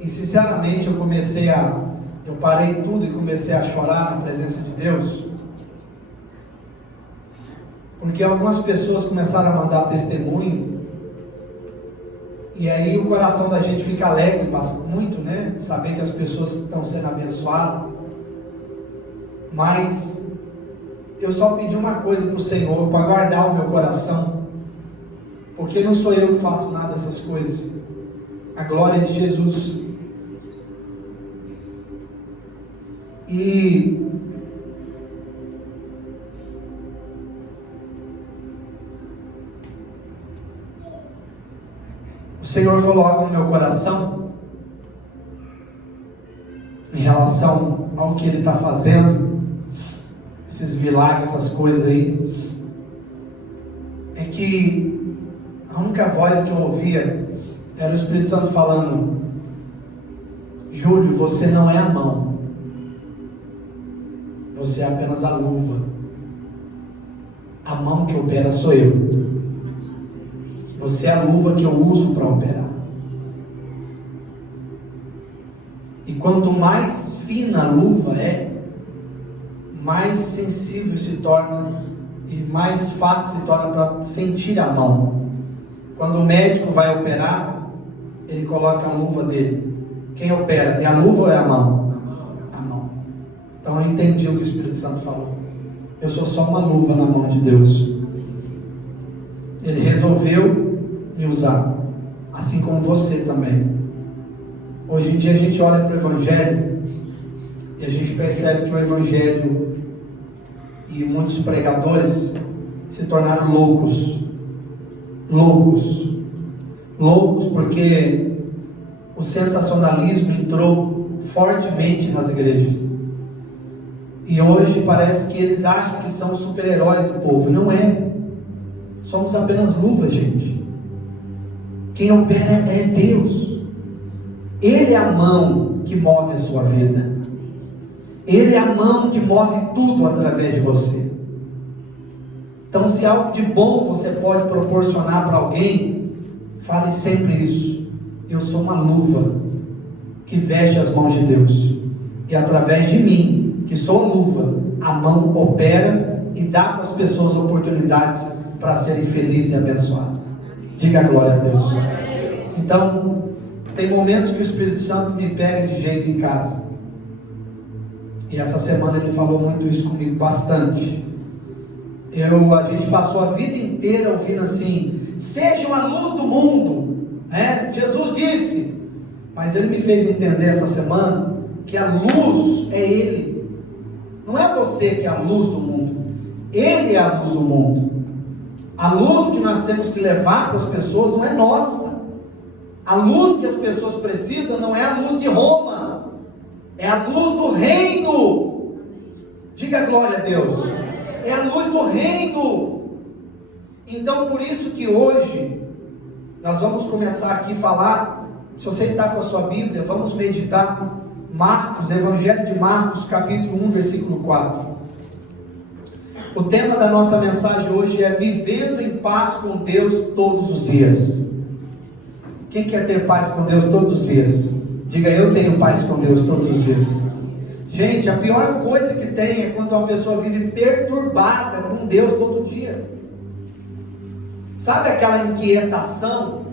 E sinceramente eu parei tudo e comecei a chorar na presença de Deus, porque algumas pessoas começaram a mandar testemunho, e aí o coração da gente fica alegre muito, né? Saber que as pessoas estão sendo abençoadas. Mas eu só pedi uma coisa para o Senhor, para guardar o meu coração, porque não sou eu que faço nada dessas coisas, a glória de Jesus. E o Senhor falou algo no meu coração em relação ao que Ele está fazendo, esses milagres, essas coisas aí. É que a única voz que eu ouvia era o Espírito Santo falando: Júlio, você não é a mão, você é apenas a luva. A mão que opera sou eu. Você é a luva que eu uso para operar. E quanto mais fina a luva é, mais sensível se torna e mais fácil se torna para sentir a mão. Quando o médico vai operar, ele coloca a luva dele. Quem opera? É a luva ou é a mão? A mão. Então eu entendi o que o Espírito Santo falou. Eu sou só uma luva na mão de Deus. Ele resolveu me usar, assim como você também. Hoje em dia a gente olha para o Evangelho e a gente percebe que o Evangelho e muitos pregadores se tornaram loucos porque o sensacionalismo entrou fortemente nas igrejas. E hoje parece que eles acham que são os super-heróis do povo. Não é. Somos apenas luvas, gente. Quem opera é Deus. Ele é a mão que move a sua vida. Ele é a mão que move tudo através de você. Então, se algo de bom você pode proporcionar para alguém, fale sempre isso: eu sou uma luva que veste as mãos de Deus, e através de mim, que sou a luva, a mão opera e dá para as pessoas oportunidades para serem felizes e abençoadas. Diga glória a Deus. Então, tem momentos que o Espírito Santo me pega de jeito em casa, e essa semana ele falou muito isso comigo, bastante. A gente passou a vida inteira ouvindo assim: sejam a luz do mundo, né? Jesus disse. Mas ele me fez entender essa semana que a luz é Ele. Não é você que é a luz do mundo, Ele é a luz do mundo. A luz que nós temos que levar para as pessoas não é nossa. A luz que as pessoas precisam não é a luz de Roma, é a luz do reino. Diga glória a Deus. É a luz do reino. Então, por isso que hoje nós vamos começar aqui a falar. Se você está com a sua Bíblia, vamos meditar Marcos, Evangelho de Marcos, capítulo 1, versículo 4. O tema da nossa mensagem hoje é vivendo em paz com Deus todos os dias. Quem quer ter paz com Deus todos os dias? Diga: eu tenho paz com Deus todos os dias. Gente, a pior coisa que tem é quando uma pessoa vive perturbada com Deus todo dia. Sabe aquela inquietação?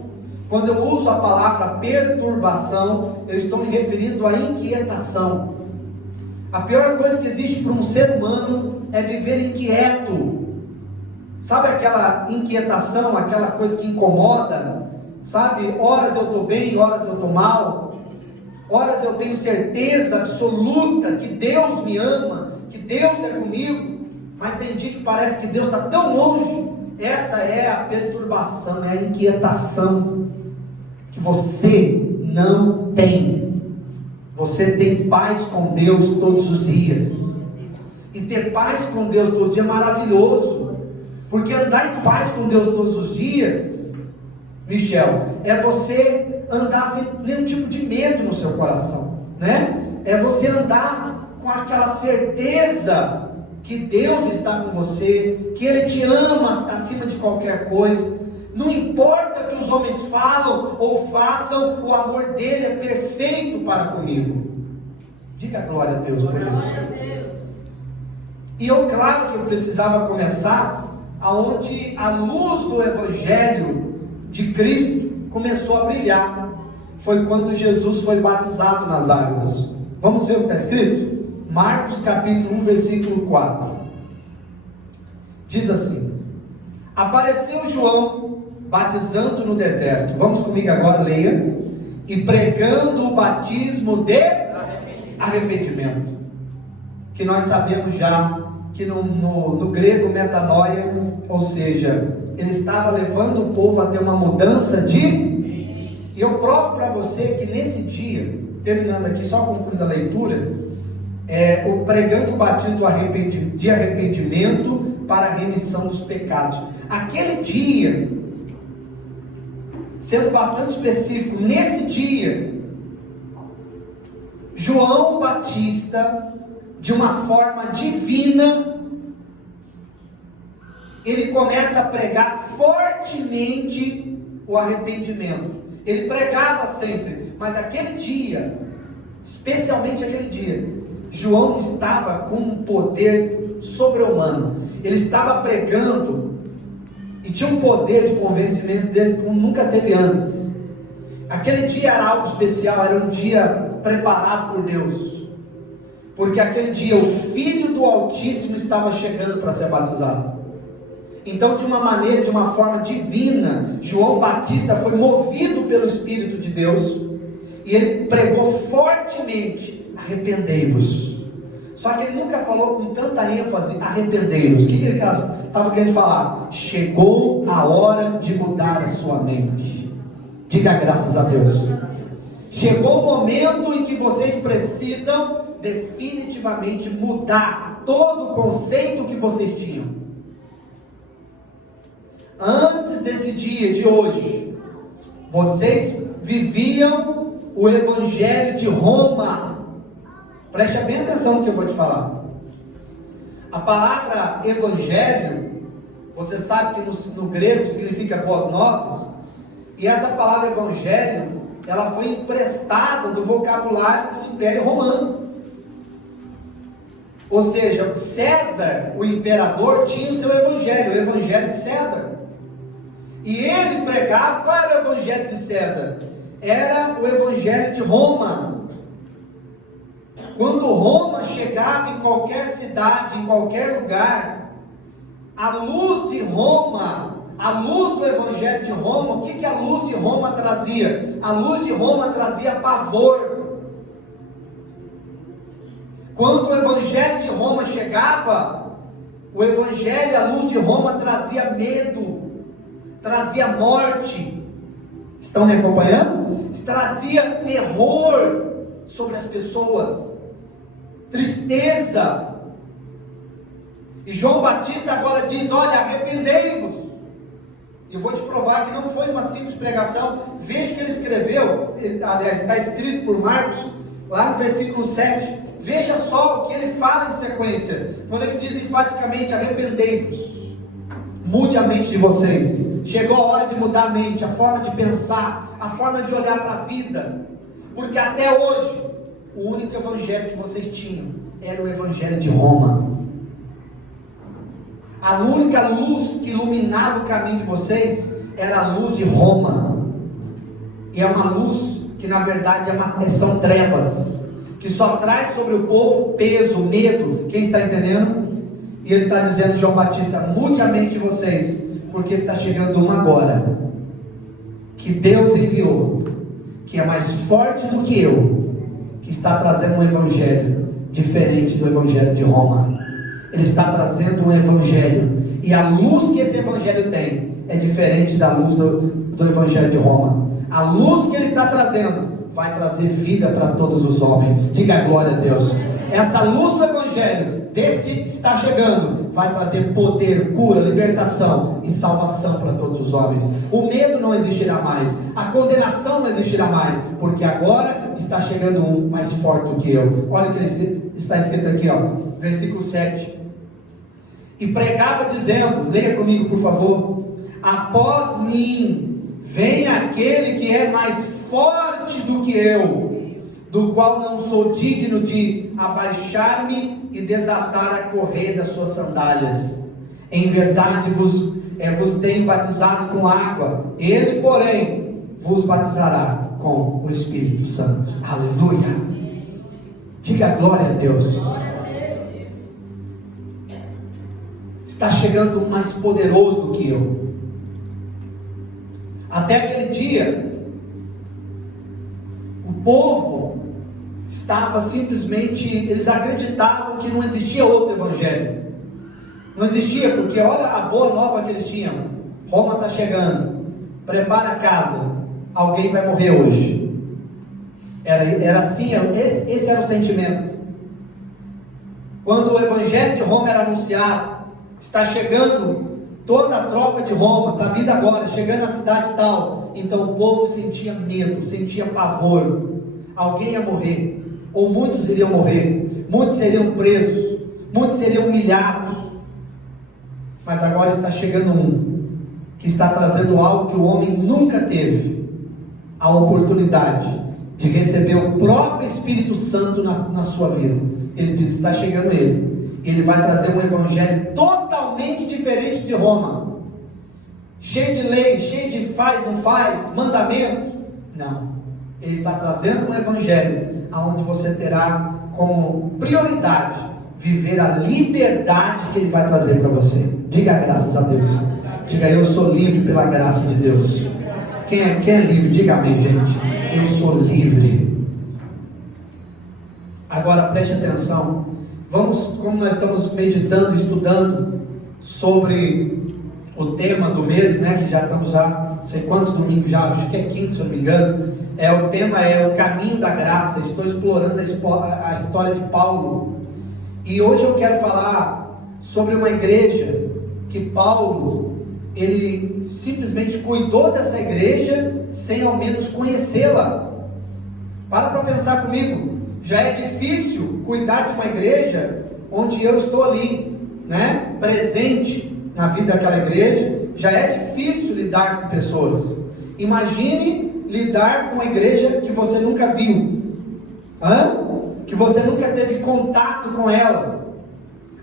Quando eu uso a palavra perturbação, eu estou me referindo à inquietação. A pior coisa que existe para um ser humano é viver inquieto. Sabe aquela inquietação, aquela coisa que incomoda? Sabe, horas eu estou bem, horas eu estou mal. Horas eu tenho certeza absoluta que Deus me ama, que Deus é comigo, mas tem dia que parece que Deus está tão longe. Essa é a perturbação, é a inquietação que você não tem. Você tem paz com Deus todos os dias, e ter paz com Deus todos os dias é maravilhoso, porque andar em paz com Deus todos os dias, Michel, é você andar sem nenhum tipo de medo no seu coração, né? É você andar com aquela certeza que Deus está com você, que Ele te ama acima de qualquer coisa, Não importa o que os homens falam ou façam, o amor dele é perfeito para comigo. Diga glória a Deus por isso. E claro que eu precisava começar aonde a luz do Evangelho de Cristo começou a brilhar. Foi quando Jesus foi batizado nas águas. Vamos ver o que está escrito? Marcos capítulo 1, versículo 4. Diz assim: apareceu João batizando no deserto. Vamos comigo agora, leia. E pregando o batismo de arrependimento. Que nós sabemos já que no grego metanoia, ou seja, ele estava levando o povo a ter uma mudança de... E eu provo para você que nesse dia, terminando aqui, só concluindo a leitura, o pregando o batismo de arrependimento para a remissão dos pecados. Aquele dia, sendo bastante específico, nesse dia, João Batista, de uma forma divina, ele começa a pregar fortemente o arrependimento. Ele pregava sempre, mas aquele dia, especialmente aquele dia, João estava com um poder sobre-humano. Ele estava pregando e tinha um poder de convencimento dele como nunca teve antes. Aquele dia era algo especial, era um dia preparado por Deus, porque aquele dia o Filho do Altíssimo estava chegando para ser batizado. Então, de uma maneira, de uma forma divina, João Batista foi movido pelo Espírito de Deus, e ele pregou fortemente: arrependei-vos. Só que ele nunca falou com tanta ênfase: arrependei-vos. O que ele estava querendo falar? Chegou a hora de mudar a sua mente. Diga graças a Deus. Chegou o momento em que vocês precisam definitivamente mudar todo o conceito que vocês tinham. Antes desse dia de hoje, vocês viviam o Evangelho de Roma. Preste bem atenção no que eu vou te falar. A palavra Evangelho, você sabe que no grego significa boas novas, e essa palavra Evangelho, ela foi emprestada do vocabulário do Império Romano. Ou seja, César, o imperador, tinha o seu evangelho, o evangelho de César. E ele pregava, qual era o evangelho de César? Era o evangelho de Roma. Quando Roma chegava em qualquer cidade, em qualquer lugar, a luz de Roma, a luz do evangelho de Roma, o que a luz de Roma trazia? A luz de Roma trazia pavor. Quando o evangelho de Roma chegava, o evangelho, a luz de Roma trazia medo, trazia morte. Estão me acompanhando? Trazia terror sobre as pessoas, tristeza. E João Batista agora diz: olha, arrependei-vos. Eu vou te provar que não foi uma simples pregação. Veja que ele escreveu, aliás, está escrito por Marcos, lá no versículo 7. Veja só o que ele fala em sequência, quando ele diz enfaticamente: arrependei-vos, mude a mente de vocês. Chegou a hora de mudar a mente, a forma de pensar, a forma de olhar para a vida, porque até hoje, o único evangelho que vocês tinham era o evangelho de Roma. A única luz que iluminava o caminho de vocês era a luz de Roma, e é uma luz que na verdade são trevas, que só traz sobre o povo peso, medo. Quem está entendendo? E ele está dizendo: João Batista, mude a mente de vocês, porque está chegando uma agora, que Deus enviou, que é mais forte do que eu, que está trazendo um evangelho diferente do evangelho de Roma. Ele está trazendo um evangelho, e a luz que esse evangelho tem é diferente da luz do evangelho de Roma. A luz que ele está trazendo vai trazer vida para todos os homens. Diga glória a Deus. Essa luz do evangelho deste está chegando, vai trazer poder, cura, libertação e salvação para todos os homens. O medo não existirá mais, a condenação não existirá mais, porque agora está chegando um mais forte do que eu. Olha o que está escrito aqui, versículo 7. E pregava dizendo, leia comigo por favor: após mim vem aquele que é mais forte do que eu, do qual não sou digno de abaixar-me e desatar a correia das suas sandálias. Em verdade vos tenho batizado com água, ele porém vos batizará com o Espírito Santo. Aleluia! Diga glória a Deus. Está chegando um mais poderoso do que eu. Até aquele dia, o povo estava simplesmente, eles acreditavam que não existia outro evangelho. Não existia, porque olha a boa nova que eles tinham. Roma está chegando, prepara a casa, alguém vai morrer hoje. Era assim, esse era o sentimento. Quando o evangelho de Roma era anunciado, está chegando toda a tropa de Roma, está vindo agora, chegando na cidade tal. Então o povo sentia medo, sentia pavor. Alguém ia morrer, ou muitos iriam morrer, muitos seriam presos, muitos seriam humilhados. Mas agora está chegando um que está trazendo algo que o homem nunca teve: a oportunidade de receber o próprio Espírito Santo na sua vida. Ele diz: está chegando ele vai trazer um evangelho totalmente diferente de Roma, cheio de lei, cheio de faz, não faz, mandamento. Não, ele está trazendo um evangelho onde você terá como prioridade viver a liberdade que ele vai trazer para você. Diga graças a Deus. Diga: eu sou livre pela graça de Deus. Quem é livre? Diga amém, gente. Eu sou livre. Agora preste atenção. Como nós estamos meditando, estudando sobre o tema do mês, né? Que já estamos não sei quantos domingos já, acho que é quinto, se eu não me engano. O tema é o caminho da graça. Estou explorando a história de Paulo. E hoje eu quero falar sobre uma igreja que Paulo, ele simplesmente cuidou dessa igreja sem ao menos conhecê-la. Para pensar comigo. Já é difícil cuidar de uma igreja onde eu estou ali, né, presente na vida daquela igreja. Já é difícil lidar com pessoas. Imagine lidar com uma igreja que você nunca viu, que você nunca teve contato com ela.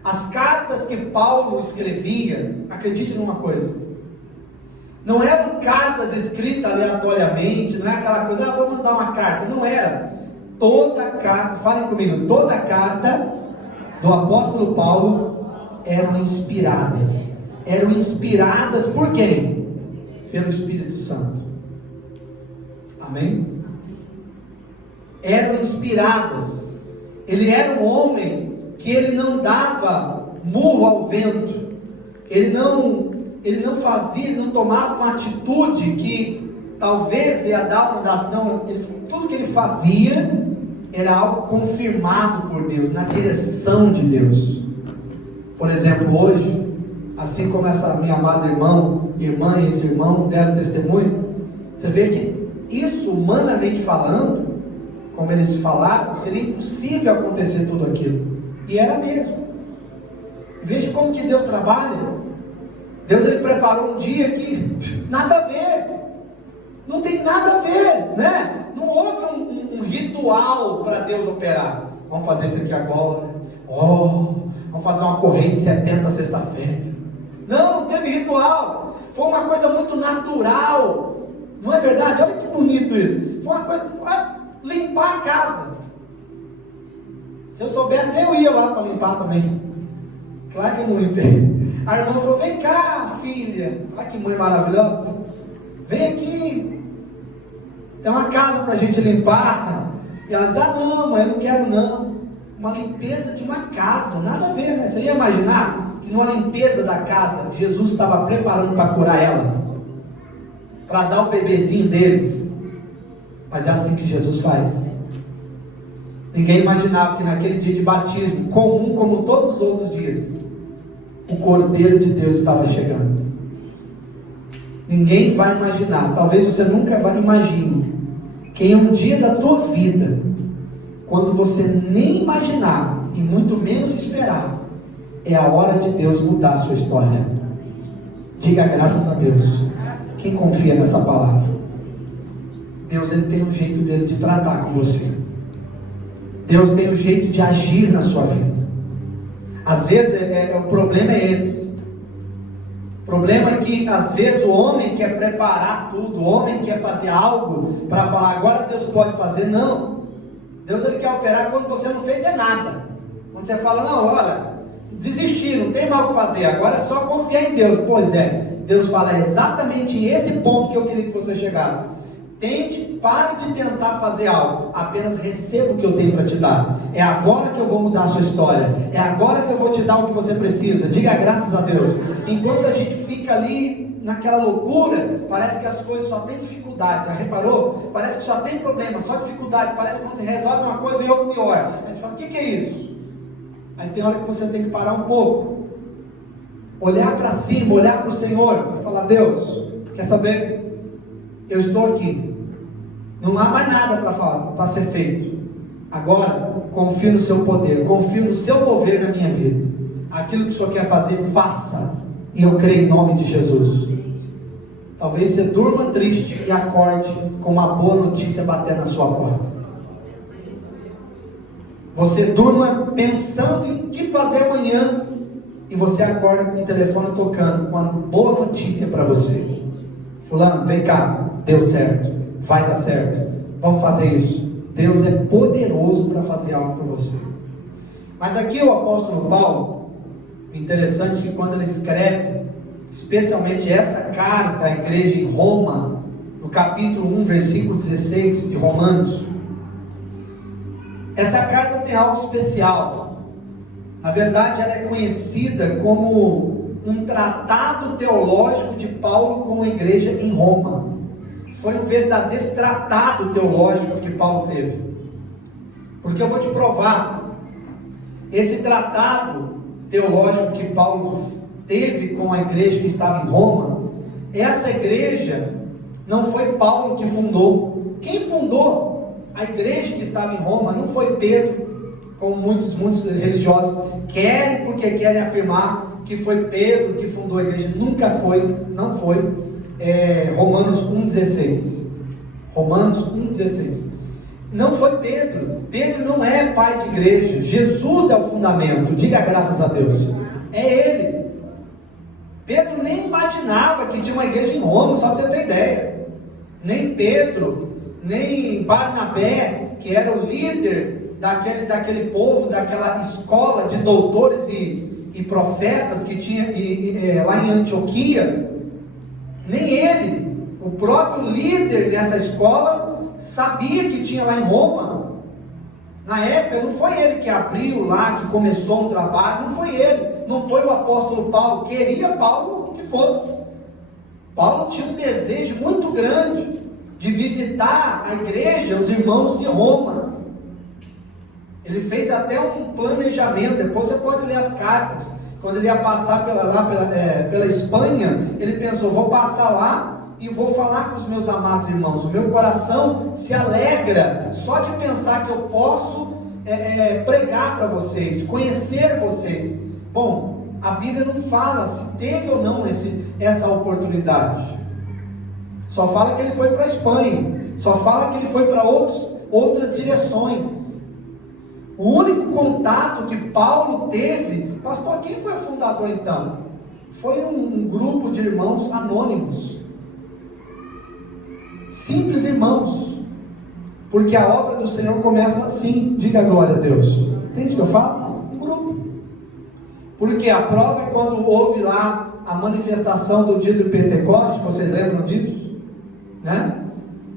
As cartas que Paulo escrevia, acredite numa coisa, não eram cartas escritas aleatoriamente, não é aquela coisa, vou mandar uma carta. Não era. Toda carta, falem comigo, toda carta do apóstolo Paulo eram inspiradas. Eram inspiradas por quem? Pelo Espírito Santo. Amém? Eram inspiradas. Ele era um homem que ele não dava murro ao vento. Ele não fazia, não tomava uma atitude que talvez ia dar uma das... Não, tudo que ele fazia era algo confirmado por Deus, na direção de Deus. Por exemplo, hoje, assim como essa minha amada irmã e esse irmão deram testemunho, você vê que isso, humanamente falando, como eles falaram, seria impossível acontecer tudo aquilo. E era mesmo. Veja como que Deus trabalha. Deus, ele preparou um dia que nada a ver. Não tem nada a ver, né? Não houve um ritual para Deus operar. Vamos fazer isso aqui agora. Vamos fazer uma corrente 70 sexta-feira. Não teve ritual. Foi uma coisa muito natural. Não é verdade? Olha que bonito isso. Foi uma coisa, limpar a casa. Se eu soubesse, nem eu ia lá para limpar também. Claro que eu não limpei. A irmã falou: vem cá, filha. Olha que mãe maravilhosa. Vem aqui. Tem uma casa para a gente limpar. E ela diz: não, mãe, eu não quero não. Uma limpeza de uma casa, nada a ver, né? Você ia imaginar que numa limpeza da casa, Jesus estava preparando para curar ela, para dar o bebezinho deles. Mas é assim que Jesus faz. Ninguém imaginava que naquele dia de batismo, comum como todos os outros dias, o Cordeiro de Deus estava chegando. Ninguém vai imaginar, talvez você nunca vai imaginar, que em um dia da tua vida, quando você nem imaginar e muito menos esperar, é a hora de Deus mudar a sua história. Diga graças a Deus. Quem confia nessa palavra? Deus, Ele tem um jeito dele de tratar com você. Deus tem um jeito de agir na sua vida. Às vezes o problema é esse. O problema é que às vezes o homem quer preparar tudo, o homem quer fazer algo para falar, agora Deus pode fazer. Não. Deus, Ele quer operar quando você não fez nada. Quando você fala, não, olha, desisti, não tem mal o que fazer, agora é só confiar em Deus. Pois é, Deus fala, é exatamente esse ponto que eu queria que você chegasse. Pare de tentar fazer algo, apenas receba o que eu tenho para te dar. É agora que eu vou mudar a sua história, é agora que eu vou te dar o que você precisa. Diga graças a Deus. Enquanto a gente fica ali naquela loucura, parece que as coisas só tem dificuldade. Já reparou? Parece que só tem problema, só dificuldade. Parece que quando você resolve uma coisa, vem outra pior. Aí você fala, o que é isso? Aí tem hora que você tem que parar um pouco, olhar para cima, olhar para o Senhor e falar, Deus, quer saber? Eu estou aqui. Não há mais nada para ser feito. Agora, confio no seu poder, confio no seu mover na minha vida. Aquilo que o Senhor quer fazer, faça. E eu creio em nome de Jesus. Talvez você durma triste e acorde com uma boa notícia bater na sua porta. Você durma pensando em o que fazer amanhã e você acorda com o telefone tocando, com uma boa notícia para você. Fulano, vem cá, deu certo. Vai dar certo, vamos fazer isso. Deus é poderoso para fazer algo por você. Mas aqui o apóstolo Paulo, interessante que quando ele escreve, especialmente essa carta à igreja em Roma, no capítulo 1, versículo 16 de Romanos, essa carta tem algo especial. Na verdade, ela é conhecida como um tratado teológico de Paulo com a igreja em Roma. Foi um verdadeiro tratado teológico que Paulo teve. Porque eu vou te provar. Esse tratado teológico que Paulo teve com a igreja que estava em Roma, essa igreja não foi Paulo que fundou. Quem fundou a igreja que estava em Roma não foi Pedro, como muitos religiosos querem, porque querem afirmar que foi Pedro que fundou a igreja. Nunca foi, não foi. Romanos 1,16. Romanos 1,16. Não foi Pedro. Pedro não é pai de igreja. Jesus é o fundamento. Diga graças a Deus. É ele. Pedro nem imaginava que tinha uma igreja em Roma, só para você ter ideia. Nem Pedro, nem Barnabé, que era o líder daquele povo, daquela escola de doutores e profetas que tinha lá em Antioquia. Nem ele, o próprio líder dessa escola, sabia que tinha lá em Roma. Na época, não foi ele que abriu lá, que começou um trabalho, não foi ele, não foi o apóstolo Paulo, queria Paulo que fosse. Paulo tinha um desejo muito grande de visitar a igreja, os irmãos de Roma. Ele fez até um planejamento, depois você pode ler as cartas. Quando ele ia passar pela Espanha, ele pensou, vou passar lá e vou falar com os meus amados irmãos. O meu coração se alegra só de pensar que eu posso pregar para vocês, conhecer vocês. Bom, a Bíblia não fala se teve ou não essa oportunidade. Só fala que ele foi para a Espanha, só fala que ele foi para outras direções. O único contato que Paulo teve, pastor, quem foi o fundador então? Foi um grupo de irmãos anônimos, simples irmãos, porque a obra do Senhor começa assim. Diga glória a Deus. Entende o que eu falo? Um grupo. Porque a prova é quando houve lá a manifestação do dia do Pentecostes, vocês lembram disso? Né?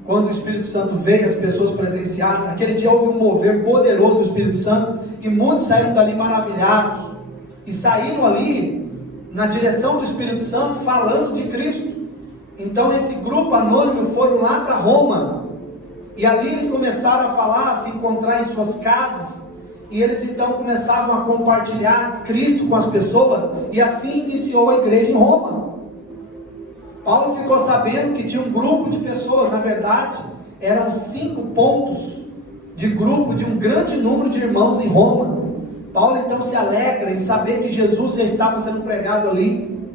Quando o Espírito Santo veio, as pessoas presenciaram. Naquele dia houve um mover poderoso do Espírito Santo, e muitos saíram dali maravilhados, e saíram ali na direção do Espírito Santo, falando de Cristo. Então esse grupo anônimo foram lá para Roma, e ali eles começaram a falar, a se encontrar em suas casas, e eles então começavam a compartilhar Cristo com as pessoas, e assim iniciou a igreja em Roma. Paulo ficou sabendo que tinha um grupo de pessoas, na verdade, eram 5 pontos de grupo, de um grande número de irmãos em Roma. Paulo então se alegra em saber que Jesus já estava sendo pregado ali.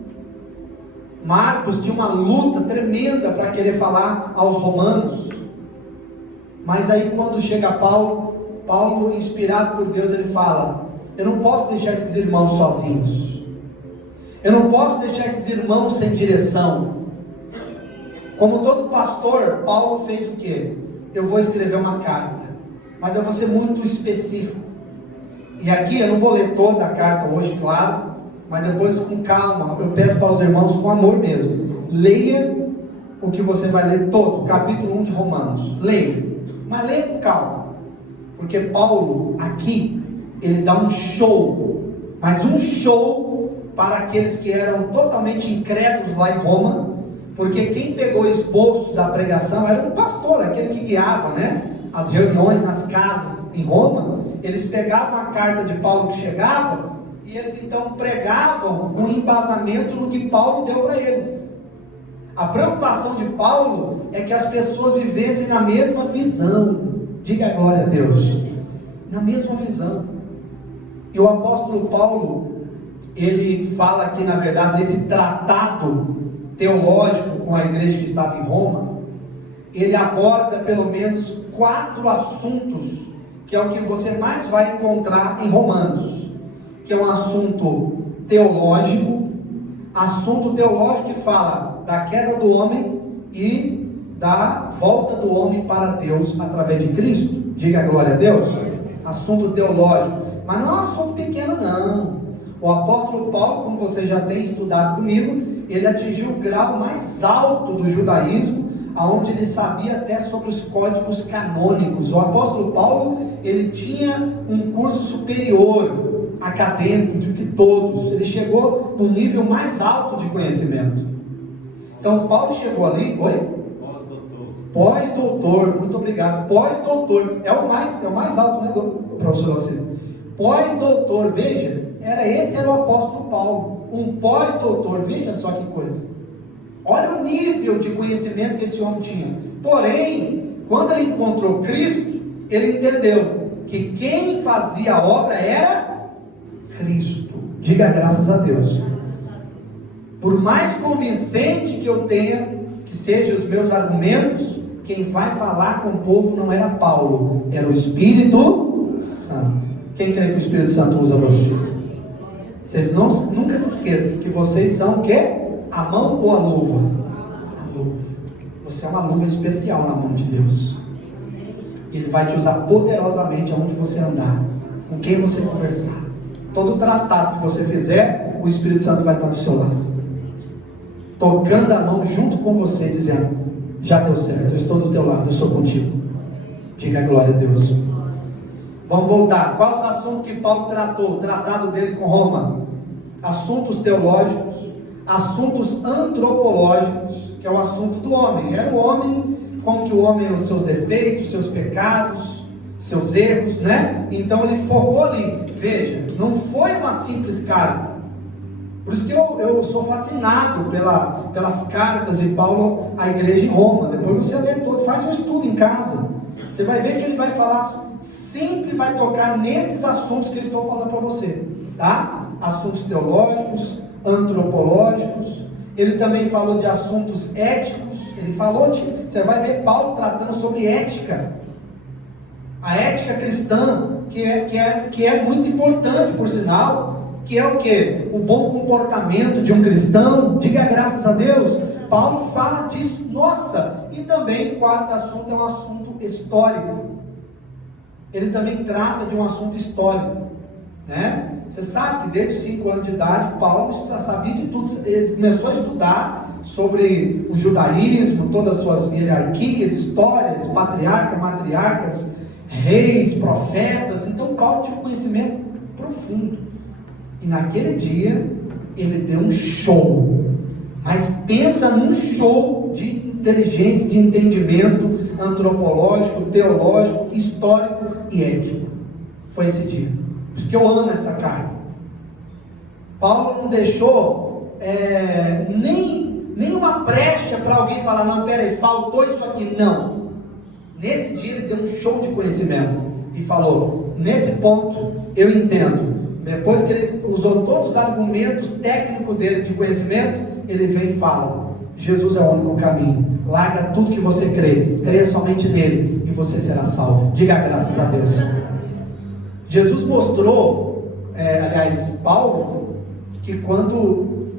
Marcos tinha uma luta tremenda para querer falar aos romanos. Mas aí quando chega Paulo, inspirado por Deus, ele fala: eu não posso deixar esses irmãos sozinhos. Eu não posso deixar esses irmãos sem direção. Como todo pastor, Paulo fez o quê? Eu vou escrever uma carta, mas eu vou ser muito específico. E aqui eu não vou ler toda a carta hoje, claro, mas depois com calma, eu peço para os irmãos com amor mesmo. Leia o que você vai ler todo, capítulo 1 de Romanos. Leia, mas leia com calma. Porque Paulo, aqui, ele dá um show, mas um show para aqueles que eram totalmente incrédulos lá em Roma. Porque quem pegou o esboço da pregação era o pastor, aquele que guiava, né, as reuniões nas casas em Roma. Eles pegavam a carta de Paulo que chegava, e eles então pregavam com embasamento no que Paulo deu para eles. A preocupação de Paulo é que as pessoas vivessem na mesma visão. Diga a glória a Deus. Na mesma visão. E o apóstolo Paulo, ele fala aqui, na verdade, nesse tratado teológico com a igreja que estava em Roma, ele aborda pelo menos 4 assuntos, que é o que você mais vai encontrar em Romanos, que é um assunto teológico que fala da queda do homem e da volta do homem para Deus através de Cristo. Diga a glória a Deus. Assunto teológico, mas não é um assunto pequeno não. O apóstolo Paulo, como você já tem estudado comigo, ele atingiu o grau mais alto do judaísmo, aonde ele sabia até sobre os códigos canônicos. O apóstolo Paulo, ele tinha um curso superior acadêmico do que todos. Ele chegou no nível mais alto de conhecimento. Então Paulo chegou ali, pós-doutor, muito obrigado. Pós-doutor é o mais alto, né, professor Alcides? Pós-doutor, veja, esse era o apóstolo Paulo, um pós-doutor. Veja só que coisa. Olha o nível de conhecimento que esse homem tinha. Porém, quando ele encontrou Cristo, ele entendeu que quem fazia a obra era Cristo. Diga graças a Deus. Por mais convincente que eu tenha, que sejam os meus argumentos, quem vai falar com o povo não era Paulo, era o Espírito Santo. Quem crê que o Espírito Santo usa você? Vocês nunca se esqueçam que vocês são o quê? A mão ou a luva? A luva. Você é uma luva especial na mão de Deus. Ele vai te usar poderosamente aonde você andar, com quem você conversar. Todo tratado que você fizer, o Espírito Santo vai estar do seu lado, tocando a mão junto com você, dizendo: já deu certo, eu estou do teu lado, eu sou contigo. Diga a glória a Deus. Vamos voltar. Quais os assuntos que Paulo tratou? O tratado dele com Roma: assuntos teológicos, assuntos antropológicos, que é o assunto do homem. Era o homem, como que o homem, os seus defeitos, seus pecados, seus erros, né? Então ele focou ali. Veja, não foi uma simples carta. Por isso que eu sou fascinado pelas cartas de Paulo à igreja em Roma. Depois você lê todo, faz um estudo em casa. Você vai ver que ele vai falar, sempre vai tocar nesses assuntos que eu estou falando para você, tá? Assuntos teológicos, antropológicos. Ele também falou de assuntos éticos. Ele falou você vai ver Paulo tratando sobre ética, a ética cristã, que é muito importante, por sinal, que é o que? O bom comportamento de um cristão. Diga graças a Deus. Paulo fala disso. Nossa! E também o quarto assunto é um assunto histórico. Ele também trata de um assunto histórico, né? Você sabe que desde os 5 anos de idade, Paulo já sabia de tudo. Ele começou a estudar sobre o judaísmo, todas as suas hierarquias, histórias, patriarcas, matriarcas, reis, profetas. Então Paulo tinha um conhecimento profundo. E naquele dia, ele deu um show. Mas pensa num show de inteligência, de entendimento antropológico, teológico, histórico e ético. Foi esse dia. Por isso que eu amo essa carta. Paulo não deixou nem uma brecha para alguém falar: não, peraí, faltou isso aqui. Não. Nesse dia ele deu um show de conhecimento e falou: nesse ponto eu entendo. Depois que ele usou todos os argumentos técnicos dele de conhecimento, ele vem e fala: Jesus é o único caminho, larga tudo que você crê, creia somente nele e você será salvo. Diga graças a Deus. Jesus mostrou, Paulo, que quando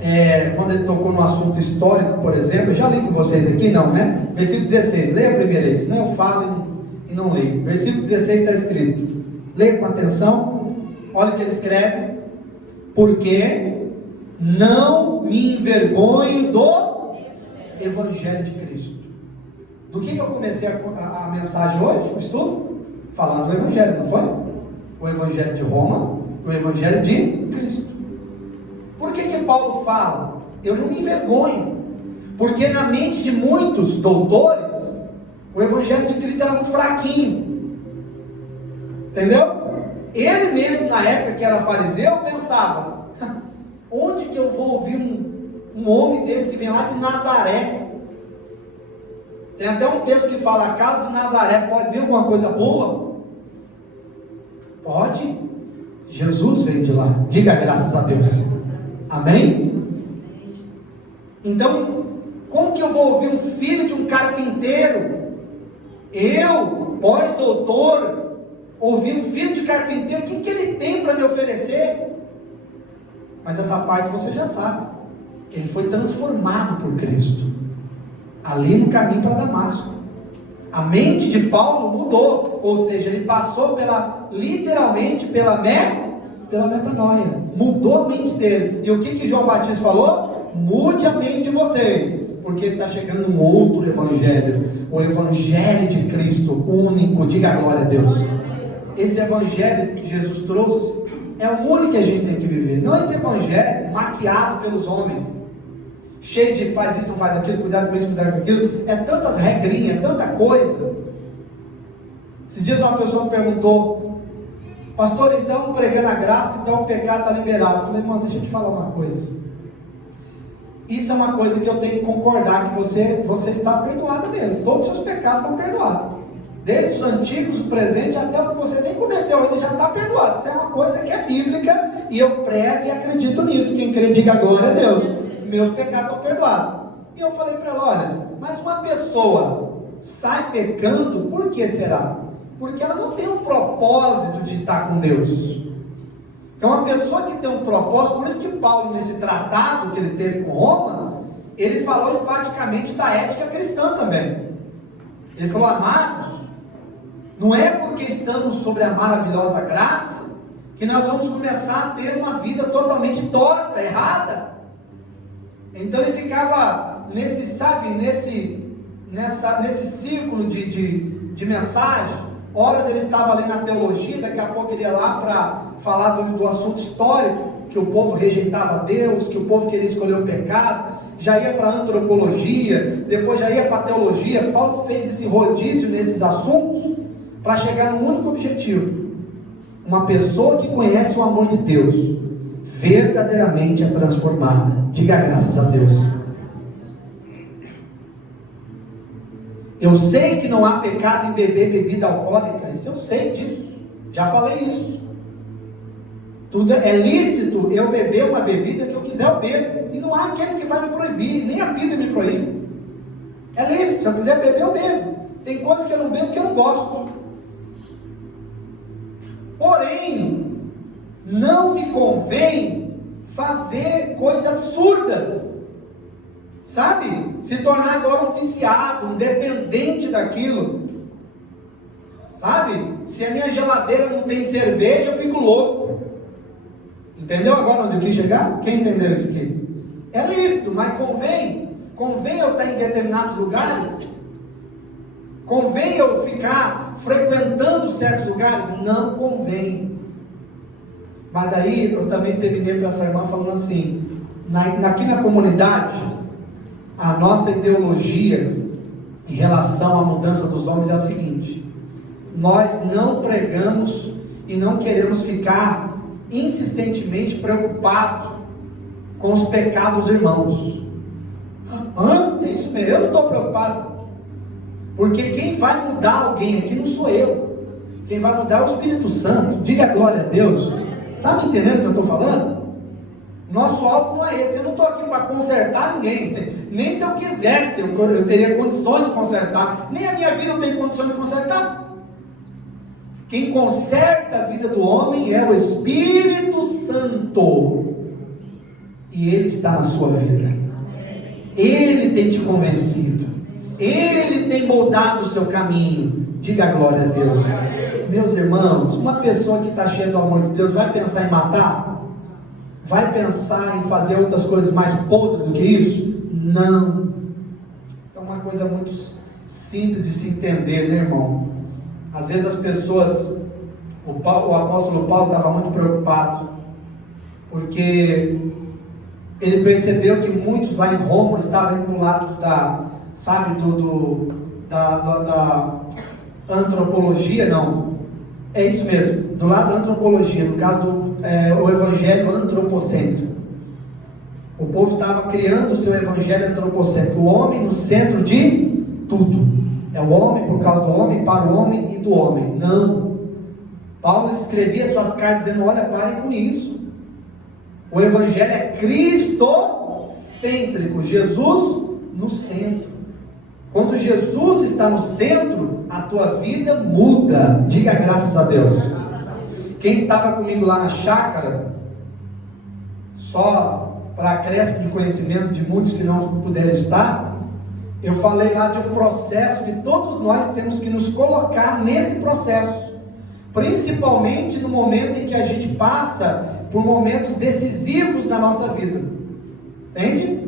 ele tocou no assunto histórico, por exemplo, eu já li com vocês aqui, não, né? Versículo 16, leia primeiro esse, senão eu falo e não leio. Versículo 16 está escrito, leia com atenção, olha o que ele escreve: porque não me envergonho do Evangelho de Cristo. Do que eu comecei a mensagem hoje, o estudo? Falando do Evangelho, não foi? O Evangelho de Roma, o Evangelho de Cristo. Por que Paulo fala? Eu não me envergonho, porque na mente de muitos doutores, o Evangelho de Cristo era muito fraquinho, entendeu? Ele mesmo, na época que era fariseu, pensava: onde que eu vou ouvir um homem desse que vem lá de Nazaré? Tem até um texto que fala: a casa de Nazaré pode vir alguma coisa boa? Pode. Jesus veio de lá, diga graças a Deus, amém? Então, como que eu vou ouvir um filho de um carpinteiro? Eu, pós-doutor, ouvir um filho de carpinteiro, o que ele tem para me oferecer? Mas essa parte você já sabe, que ele foi transformado por Cristo, ali no caminho para Damasco. A mente de Paulo mudou, ou seja, ele passou literalmente pela metanoia, mudou a mente dele. E o que João Batista falou? Mude a mente de vocês, porque está chegando um outro evangelho, o evangelho de Cristo único. Diga glória a Deus. Esse evangelho que Jesus trouxe é o único que a gente tem que viver, não esse evangelho maquiado pelos homens, cheio de faz isso, não faz aquilo, cuidado com isso, cuidado com aquilo, é tantas regrinhas, tanta coisa. Esses dias uma pessoa me perguntou: pastor, então pregando a graça, então o pecado está liberado. Eu falei: mano, deixa eu te falar uma coisa, isso é uma coisa que eu tenho que concordar, que você está perdoado mesmo, todos os seus pecados estão perdoados, desde os antigos, o presente, até o que você nem cometeu ainda já está perdoado. Isso é uma coisa que é bíblica, e eu prego e acredito nisso. Quem crê, diga glória a Deus, meus pecados estão perdoados. E eu falei para ela: olha, mas uma pessoa sai pecando, por que será? Porque ela não tem um propósito de estar com Deus. É uma pessoa que tem um propósito. Por isso que Paulo, nesse tratado que ele teve com Roma, ele falou enfaticamente da ética cristã também. Ele falou: amados, não é porque estamos sobre a maravilhosa graça que nós vamos começar a ter uma vida totalmente torta, errada. Então ele ficava nesse círculo de mensagem. Horas ele estava ali na teologia, daqui a pouco ele ia lá para falar do assunto histórico, que o povo rejeitava Deus, que o povo queria escolher o pecado, já ia para a antropologia, depois já ia para a teologia. Paulo fez esse rodízio nesses assuntos para chegar no único objetivo: uma pessoa que conhece o amor de Deus verdadeiramente é transformada. Diga graças a Deus. Eu sei que não há pecado em beber bebida alcoólica, isso eu sei disso, já falei isso. Tudo é lícito eu beber uma bebida que eu quiser, eu bebo, e não há aquele que vai me proibir, nem a Bíblia me proíbe. É lícito, se eu quiser beber, eu bebo. Tem coisas que eu não bebo que eu não gosto. Porém, não me convém fazer coisas absurdas, sabe? Se tornar agora um viciado, um dependente daquilo, sabe? Se a minha geladeira não tem cerveja, eu fico louco. Entendeu agora onde eu quis chegar? Quem entendeu isso aqui? É lícito, mas convém eu estar em determinados lugares? Convém eu ficar frequentando certos lugares? Não convém. Mas daí eu também terminei para essa irmã falando assim: aqui na comunidade, a nossa ideologia em relação à mudança dos homens é a seguinte: nós não pregamos e não queremos ficar insistentemente preocupados com os pecados dos irmãos. É isso mesmo, eu não estou preocupado, porque quem vai mudar alguém aqui não sou eu, quem vai mudar é o Espírito Santo. Diga glória a Deus. Está me entendendo o que eu estou falando? Nosso alvo não é esse. Eu não estou aqui para consertar ninguém. Nem se eu quisesse, eu teria condições de consertar. Nem a minha vida eu tenho condições de consertar. Quem conserta a vida do homem é o Espírito Santo. E Ele está na sua vida. Ele tem te convencido. Ele tem moldado o seu caminho. Diga a glória a Deus. Meus irmãos, uma pessoa que está cheia do amor de Deus vai pensar em matar? Vai pensar em fazer outras coisas mais podres do que isso? Não. É uma coisa muito simples de se entender, né, irmão? Às vezes as pessoas, o apóstolo Paulo estava muito preocupado, porque ele percebeu que muitos lá em Roma estavam indo para o lado da antropologia, não, é isso mesmo, do lado da antropologia, no caso o evangelho antropocêntrico. O povo estava criando o seu evangelho antropocêntrico, o homem no centro de tudo, é o homem por causa do homem, para o homem e do homem. Não, Paulo escrevia suas cartas dizendo: olha, parem com isso. O evangelho é cristocêntrico, Jesus no centro. Quando Jesus está no centro, a tua vida muda. Diga graças a Deus. Quem estava comigo lá na chácara, só para acréscimo de conhecimento de muitos que não puderam estar, eu falei lá de um processo que todos nós temos que nos colocar nesse processo, principalmente no momento em que a gente passa por momentos decisivos na nossa vida. Entende?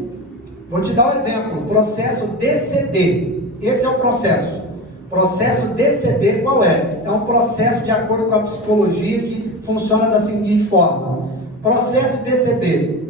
Vou te dar um exemplo: processo DCD. Esse é o processo. Processo DCD qual é? É um processo de acordo com a psicologia que funciona da seguinte forma. Processo DCD.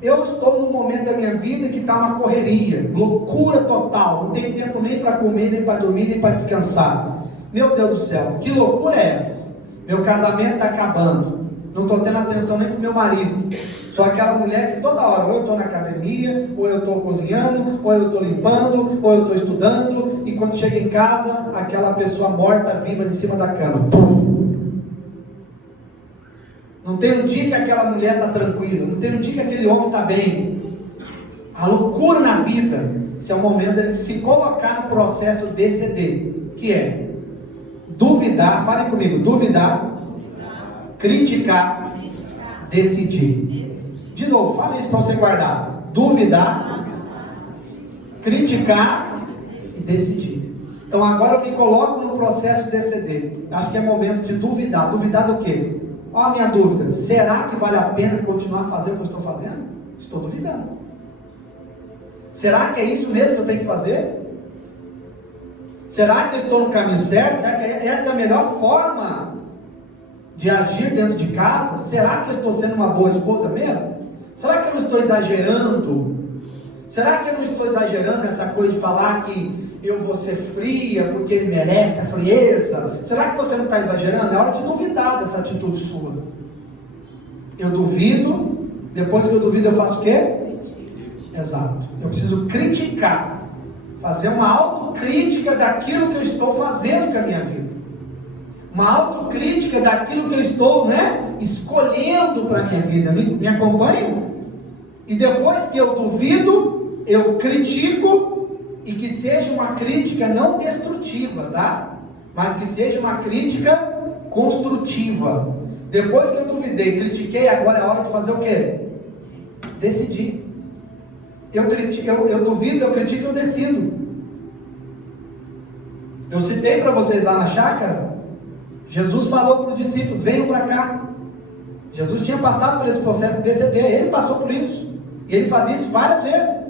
Eu estou num momento da minha vida que está uma correria, loucura total, não tenho tempo nem para comer, nem para dormir, nem para descansar. Meu Deus do céu, que loucura é essa? Meu casamento está acabando, não estou tendo atenção nem para o meu marido. Sou aquela mulher que toda hora, ou eu estou na academia, ou eu estou cozinhando, ou eu estou limpando, ou eu estou estudando, e quando chega em casa, aquela pessoa morta, viva em cima da cama. Não tem um dia que aquela mulher está tranquila, não tem um dia que aquele homem está bem. A loucura na vida. Esse é o momento de se colocar no processo DCD, que é duvidar, falem comigo, duvidar, criticar, decidir. De novo, fala isso para você guardar. Duvidar, criticar e decidir. Então agora eu me coloco no processo DCD. Acho que é momento de duvidar. Duvidar do quê? Olha a minha dúvida: será que vale a pena continuar a fazer o que eu estou fazendo? Estou duvidando. Será que é isso mesmo que eu tenho que fazer? Será que eu estou no caminho certo? Será que essa é a melhor forma de agir dentro de casa? Será que eu estou sendo uma boa esposa mesmo? Será que eu não estou exagerando? Será que eu não estou exagerando essa coisa de falar que eu vou ser fria porque ele merece a frieza? Será que você não está exagerando? É hora de duvidar dessa atitude sua. Eu duvido, depois que eu duvido eu faço o quê? Exato. Eu preciso criticar, fazer uma autocrítica daquilo que eu estou fazendo com a minha vida. Uma autocrítica daquilo que eu estou, escolhendo para a minha vida. Me acompanham? E depois que eu duvido, eu critico, e que seja uma crítica não destrutiva, tá? Mas que seja uma crítica construtiva. Depois que eu duvidei, critiquei, agora é hora de fazer o quê? Decidir. Eu duvido, eu critico, eu decido. Eu citei para vocês lá na chácara, Jesus falou para os discípulos: venham para cá. Jesus tinha passado por esse processo de DCD, ele passou por isso, e ele fazia isso várias vezes.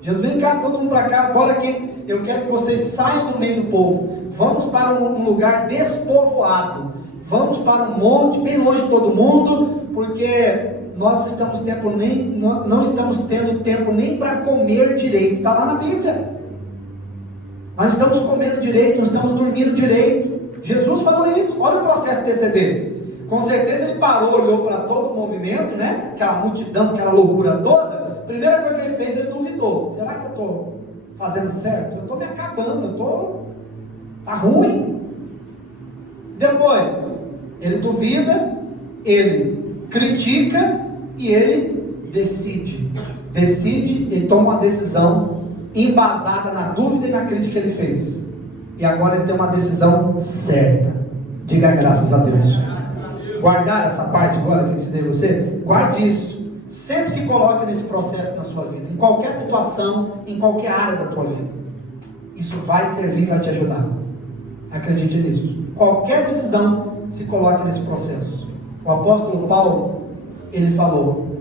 Jesus: vem cá, todo mundo para cá, bora aqui, eu quero que vocês saiam do meio do povo, vamos para um lugar despovoado, vamos para um monte, bem longe de todo mundo, porque nós não estamos tendo tempo nem para comer direito. Está lá na Bíblia. Nós estamos comendo direito, nós estamos dormindo direito. Jesus falou isso. Olha o processo DCD. Com certeza ele parou, olhou para todo o movimento, aquela multidão, aquela loucura toda. Primeira coisa que ele fez, ele duvidou: será que eu estou fazendo certo? Eu estou me acabando, está ruim. Depois ele duvida, ele critica e ele decide e toma uma decisão embasada na dúvida e na crítica que ele fez. E agora ele tem uma decisão certa. Diga graças a Deus. Guardar essa parte agora que eu ensinei você, guarde isso. Sempre se coloque nesse processo na sua vida, em qualquer situação, em qualquer área da tua vida. Isso vai servir, vai te ajudar. Acredite nisso. Qualquer decisão, se coloque nesse processo. O apóstolo Paulo, ele falou: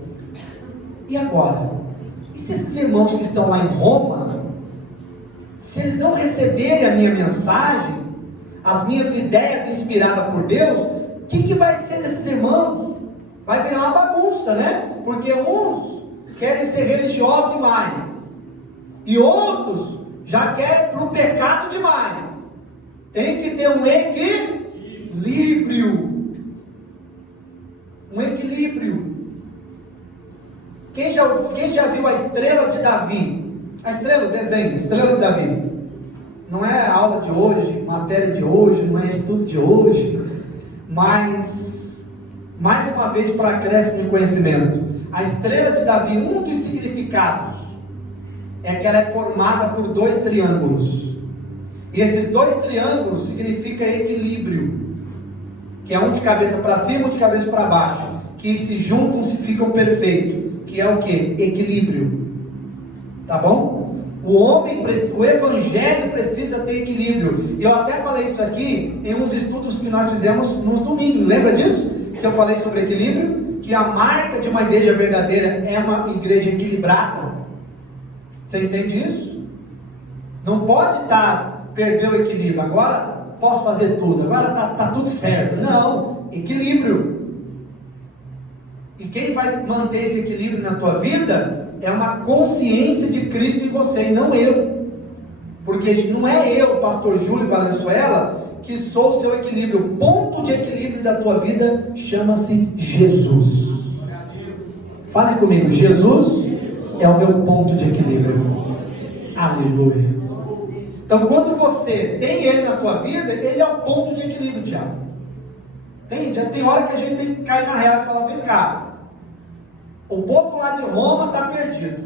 e agora? E se esses irmãos que estão lá em Roma, se eles não receberem a minha mensagem, as minhas ideias inspiradas por Deus, o que vai ser desses irmãos? Vai virar uma bagunça, né? Porque uns querem ser religiosos demais, e outros já querem para o pecado demais. Tem que ter um equilíbrio. Um equilíbrio. Quem já viu a estrela de Davi? A estrela, o desenho, estrela de Davi. Não é a aula de hoje, matéria de hoje, não é estudo de hoje, mas, mais uma vez, para acréscimo de conhecimento, a estrela de Davi, um dos significados é que ela é formada por 2 triângulos. E esses 2 triângulos significam equilíbrio, que é um de cabeça para cima, um de cabeça para baixo, que se juntam, se ficam perfeitos, que é o que? Equilíbrio. Tá bom? O evangelho precisa ter equilíbrio. Eu até falei isso aqui em uns estudos que nós fizemos nos domingos. Lembra disso? Que eu falei sobre equilíbrio? Que a marca de uma igreja verdadeira é uma igreja equilibrada. Você entende isso? Não pode perder o equilíbrio. Agora posso fazer tudo, agora tá tudo certo. Não, equilíbrio. E quem vai manter esse equilíbrio na tua vida é uma consciência de Cristo em você, e não eu. Porque não é eu, pastor Júlio Valenzuela, que sou o seu equilíbrio. O ponto de equilíbrio da tua vida chama-se Jesus. Fale comigo: Jesus é o meu ponto de equilíbrio. Aleluia. Então, quando você tem Ele na tua vida, Ele é o ponto de equilíbrio, Tiago. Tem hora que a gente tem que cair na real e falar: vem cá, o povo lá de Roma está perdido.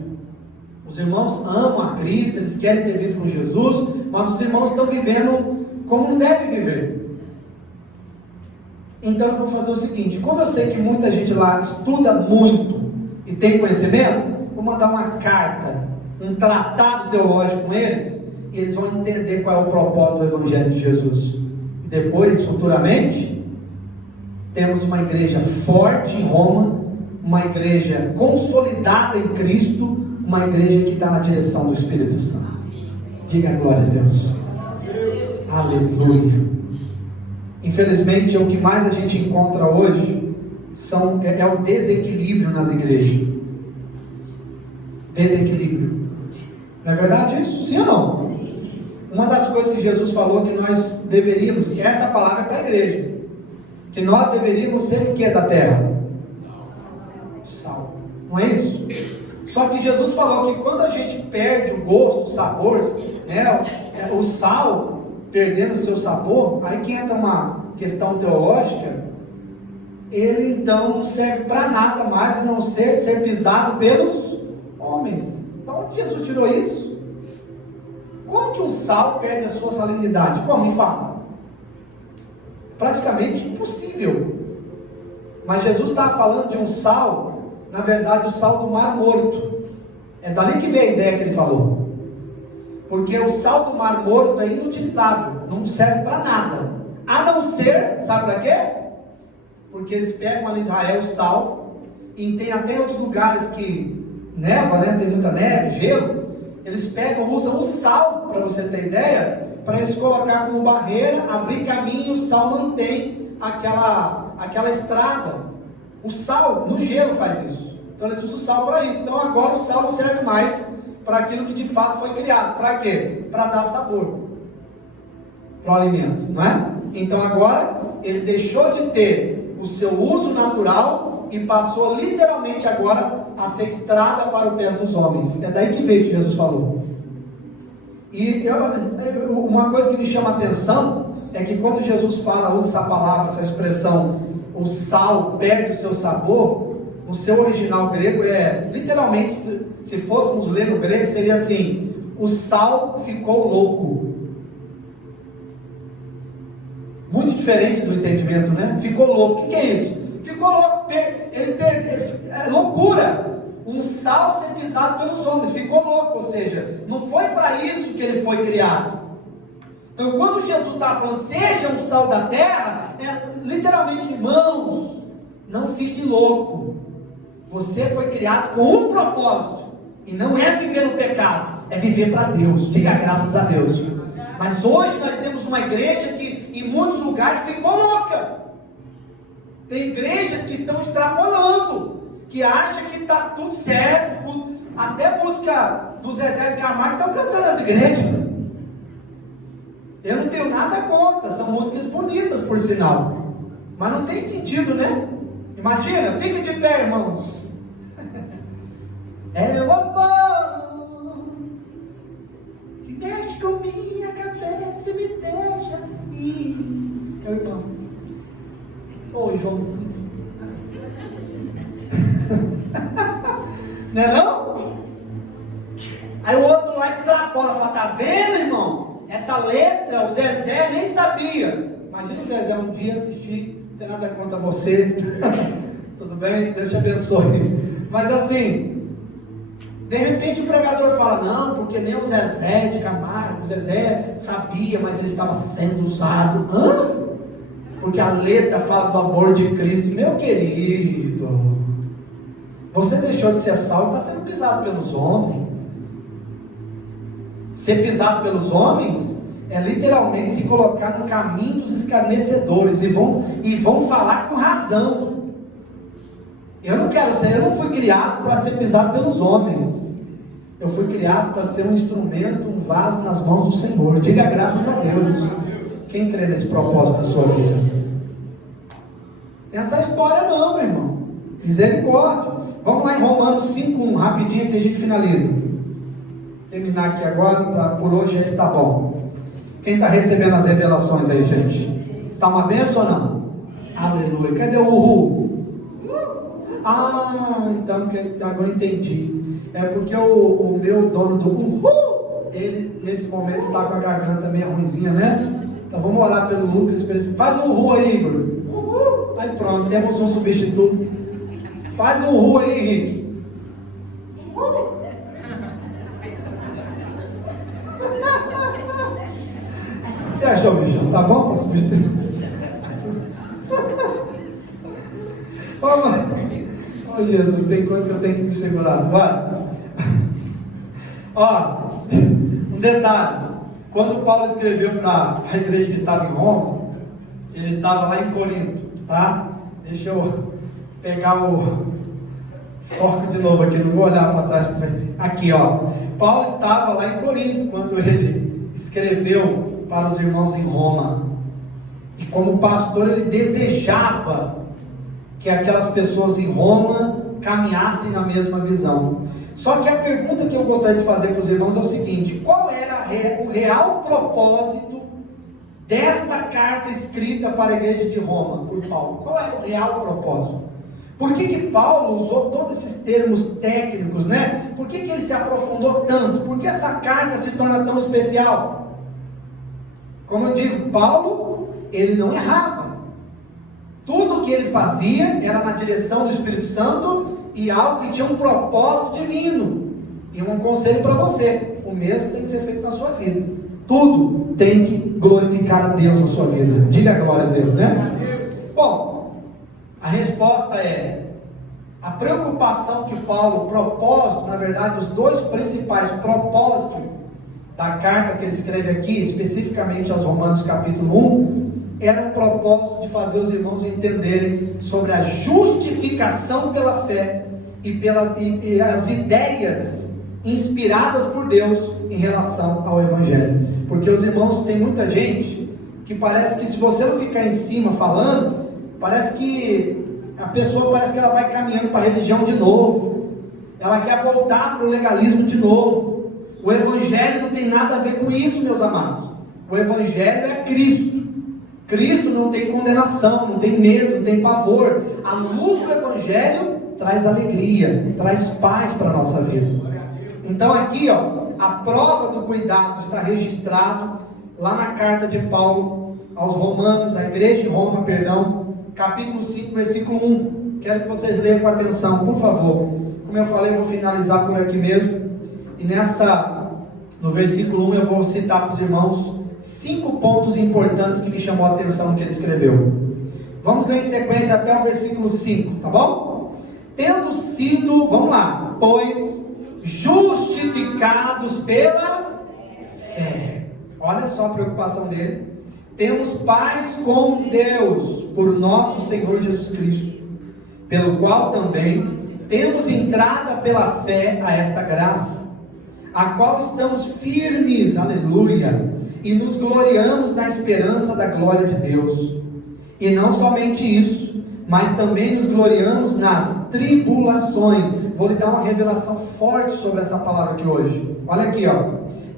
Os irmãos amam a Cristo, eles querem ter vida com Jesus, mas os irmãos estão vivendo como não devem viver. Então eu vou fazer o seguinte: como eu sei que muita gente lá estuda muito e tem conhecimento, vou mandar uma carta, um tratado teológico com eles, e eles vão entender qual é o propósito do Evangelho de Jesus. E depois, futuramente, temos uma igreja forte em Roma, uma igreja consolidada em Cristo, uma igreja que está na direção do Espírito Santo. Diga glória a Deus. Aleluia. Infelizmente, o que mais a gente encontra hoje é o desequilíbrio nas igrejas. Desequilíbrio. Não é verdade isso? Sim ou não? Uma das coisas que Jesus falou que nós deveríamos, e essa palavra é para a igreja, que nós deveríamos ser o que da terra? Sal. Não é isso? Só que Jesus falou que quando a gente perde o gosto, o sabor, né, o sal perdendo o seu sabor, aí que entra uma questão teológica, ele então não serve para nada mais a não ser pisado pelos homens. Então onde Jesus tirou isso? Como que o sal perde a sua salinidade? Como? Me fala. Praticamente impossível. Mas Jesus estava falando de um sal, na verdade o sal do Mar Morto. É dali que veio a ideia que ele falou. Porque o sal do Mar Morto é inutilizável, não serve para nada. A não ser, sabe para quê? Porque eles pegam ali em Israel o sal, e tem até outros lugares que neva, né? Tem muita neve, gelo. Eles pegam, usam o sal, para você ter ideia, para eles colocar como barreira, abrir caminho, o sal mantém aquela estrada. O sal no gelo faz isso. Então eles usam o sal para isso. Então agora o sal não serve mais para aquilo que de fato foi criado. Para quê? Para dar sabor para o alimento, não é? Então agora ele deixou de ter o seu uso natural e passou literalmente agora a ser estrada para o pé dos homens. É daí que veio que Jesus falou. E uma coisa que me chama a atenção é que quando Jesus fala, usa essa palavra, essa expressão, o sal perde o seu sabor, no seu original grego, literalmente, se fôssemos ler no grego, seria assim: o sal ficou louco. Muito diferente do entendimento, né? Ficou louco. O que é isso? Ficou louco, é loucura. Um sal ser pisado pelos homens, ficou louco. Ou seja, não foi para isso que ele foi criado. Então, quando Jesus estava falando, seja um sal da terra, literalmente, irmãos, não fique louco. Você foi criado com um propósito, e não é viver no pecado, é viver para Deus. Diga graças a Deus. Mas hoje nós temos uma igreja que em muitos lugares ficou louca. Tem igrejas que estão extrapolando, que acham que está tudo certo. Até música do Zezé de Camargo estão cantando nas igrejas. Eu não tenho nada contra, são músicas bonitas, por sinal, mas não tem sentido, né? Imagina, fica de pé, irmãos. É o amor que mexe com minha cabeça e me deixa assim. Meu irmão. Oi, Joãozinho. Não é não? Aí o outro lá extrapola, fala, tá vendo, irmão? Essa letra, o Zezé nem sabia. Imagina o Zezé um dia assistir, não tem nada contra você. Tudo bem? Deus te abençoe. Mas assim, de repente o pregador fala, não, porque nem o Zezé de Camargo, o Zezé sabia, mas ele estava sendo usado. Hã? Porque a letra fala do amor de Cristo. Meu querido, você deixou de ser sal e está sendo pisado pelos homens. Ser pisado pelos homens é literalmente se colocar no caminho dos escarnecedores, e vão falar com razão. Eu não fui criado para ser pisado pelos homens. Eu fui criado para ser um instrumento, um vaso nas mãos do Senhor. Diga graças a Deus. Quem crê nesse propósito da sua vida? Tem essa história não, meu irmão. Misericórdia. Vamos lá em Romanos 5:1, rapidinho que a gente finaliza. Terminar aqui agora, por hoje já está bom. Quem está recebendo as revelações aí, gente? Está uma bênção ou não? Aleluia. Cadê o uhul? Então agora eu entendi. É porque o meu dono do uhul, ele nesse momento está com a garganta meio ruimzinha, né? Então vamos orar pelo Lucas. Faz um uhul aí, Igor. Uhul. Aí pronto, temos um substituto. Faz um uhul aí, Henrique. Uhul. Você achou, bichão? Tá bom para substituir? Oh, Jesus, tem coisa que eu tenho que me segurar. Vai. Ó, um detalhe. Quando Paulo escreveu para a igreja que estava em Roma, ele estava lá em Corinto, tá? Deixa eu pegar o foco de novo aqui, não vou olhar para trás. Aqui, ó. Paulo estava lá em Corinto quando ele escreveu para os irmãos em Roma, e como pastor ele desejava que aquelas pessoas em Roma caminhassem na mesma visão. Só que a pergunta que eu gostaria de fazer para os irmãos é o seguinte: qual era o real propósito desta carta escrita para a igreja de Roma por Paulo? Qual era o real propósito? Por que Paulo usou todos esses termos técnicos, né? Por que ele se aprofundou tanto? Por que essa carta se torna tão especial? Como eu digo, Paulo, ele não errava. Tudo que ele fazia era na direção do Espírito Santo e algo que tinha um propósito divino. E um conselho para você: o mesmo tem que ser feito na sua vida. Tudo tem que glorificar a Deus na sua vida. Diga glória a Deus, né? Bom, a resposta é: a preocupação que Paulo, propósito, na verdade, os dois principais propósitos da carta que ele escreve aqui, especificamente aos Romanos capítulo 1, era o propósito de fazer os irmãos entenderem sobre a justificação pela fé e as ideias inspiradas por Deus em relação ao Evangelho. Porque os irmãos, tem muita gente que parece que se você não ficar em cima falando, parece que a pessoa parece que ela vai caminhando para a religião de novo, ela quer voltar para o legalismo de novo. O Evangelho não tem nada a ver com isso, meus amados. O Evangelho é Cristo. Cristo não tem condenação, não tem medo, não tem pavor. A luz do Evangelho traz alegria, traz paz para a nossa vida. Então aqui, a prova do cuidado está registrado lá na carta de Paulo aos Romanos, à igreja de Roma, capítulo 5, versículo 1. Quero que vocês leiam com atenção, por favor. Como eu falei, eu vou finalizar por aqui mesmo. E no versículo 1, eu vou citar para os irmãos 5 pontos importantes que me chamou a atenção que ele escreveu. Vamos ler em sequência até o versículo 5, tá bom? Tendo sido, vamos lá, pois justificados pela fé. Olha só a preocupação dele. Temos paz com Deus por nosso Senhor Jesus Cristo, pelo qual também temos entrada pela fé a esta graça, a qual estamos firmes, aleluia, e nos gloriamos na esperança da glória de Deus. E não somente isso, mas também nos gloriamos nas tribulações. Vou lhe dar uma revelação forte sobre essa palavra aqui hoje. Olha aqui,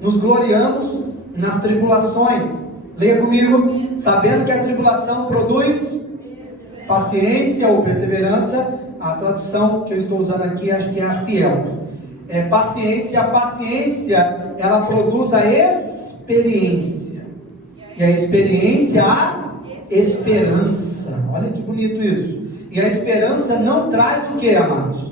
nos gloriamos nas tribulações. Leia comigo. Sabendo que a tribulação produz paciência ou perseverança. A tradução que eu estou usando aqui, acho que é a fiel. Paciência. A paciência, ela produz a experiência. E a experiência, a esperança. Olha que bonito isso. E a esperança não traz o que, amados?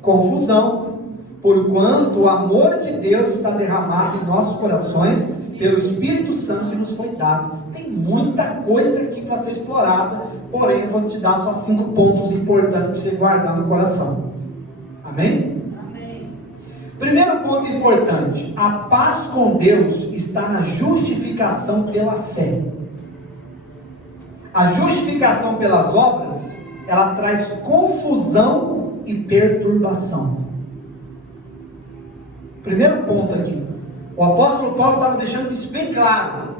Confusão. Porquanto o amor de Deus está derramado em nossos corações pelo Espírito Santo que nos foi dado. Tem muita coisa aqui para ser explorada, porém eu vou te dar só 5 pontos importantes para você guardar no coração. Amém? Amém. Primeiro ponto importante: a paz com Deus está na justificação pela fé. A justificação pelas obras, ela traz confusão e perturbação. Primeiro ponto aqui, o apóstolo Paulo estava deixando isso bem claro.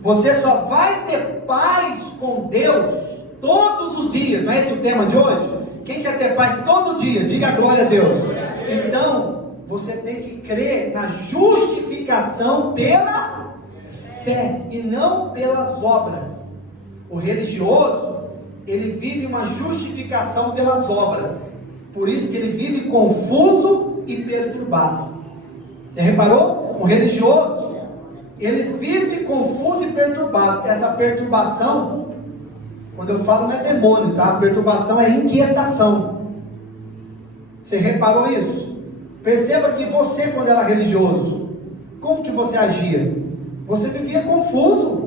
Você só vai ter paz com Deus todos os dias. Não é esse o tema de hoje? Quem quer ter paz todo dia? Diga glória a Deus. Então, você tem que crer na justificação pela fé e não pelas obras. O religioso, ele vive uma justificação pelas obras. Por isso que ele vive confuso e perturbado. Você reparou? O religioso, ele vive confuso e perturbado. Essa perturbação, quando eu falo, não é demônio, tá? A perturbação é inquietação. Você reparou isso? Perceba que você, quando era religioso, como que você agia? Você vivia confuso.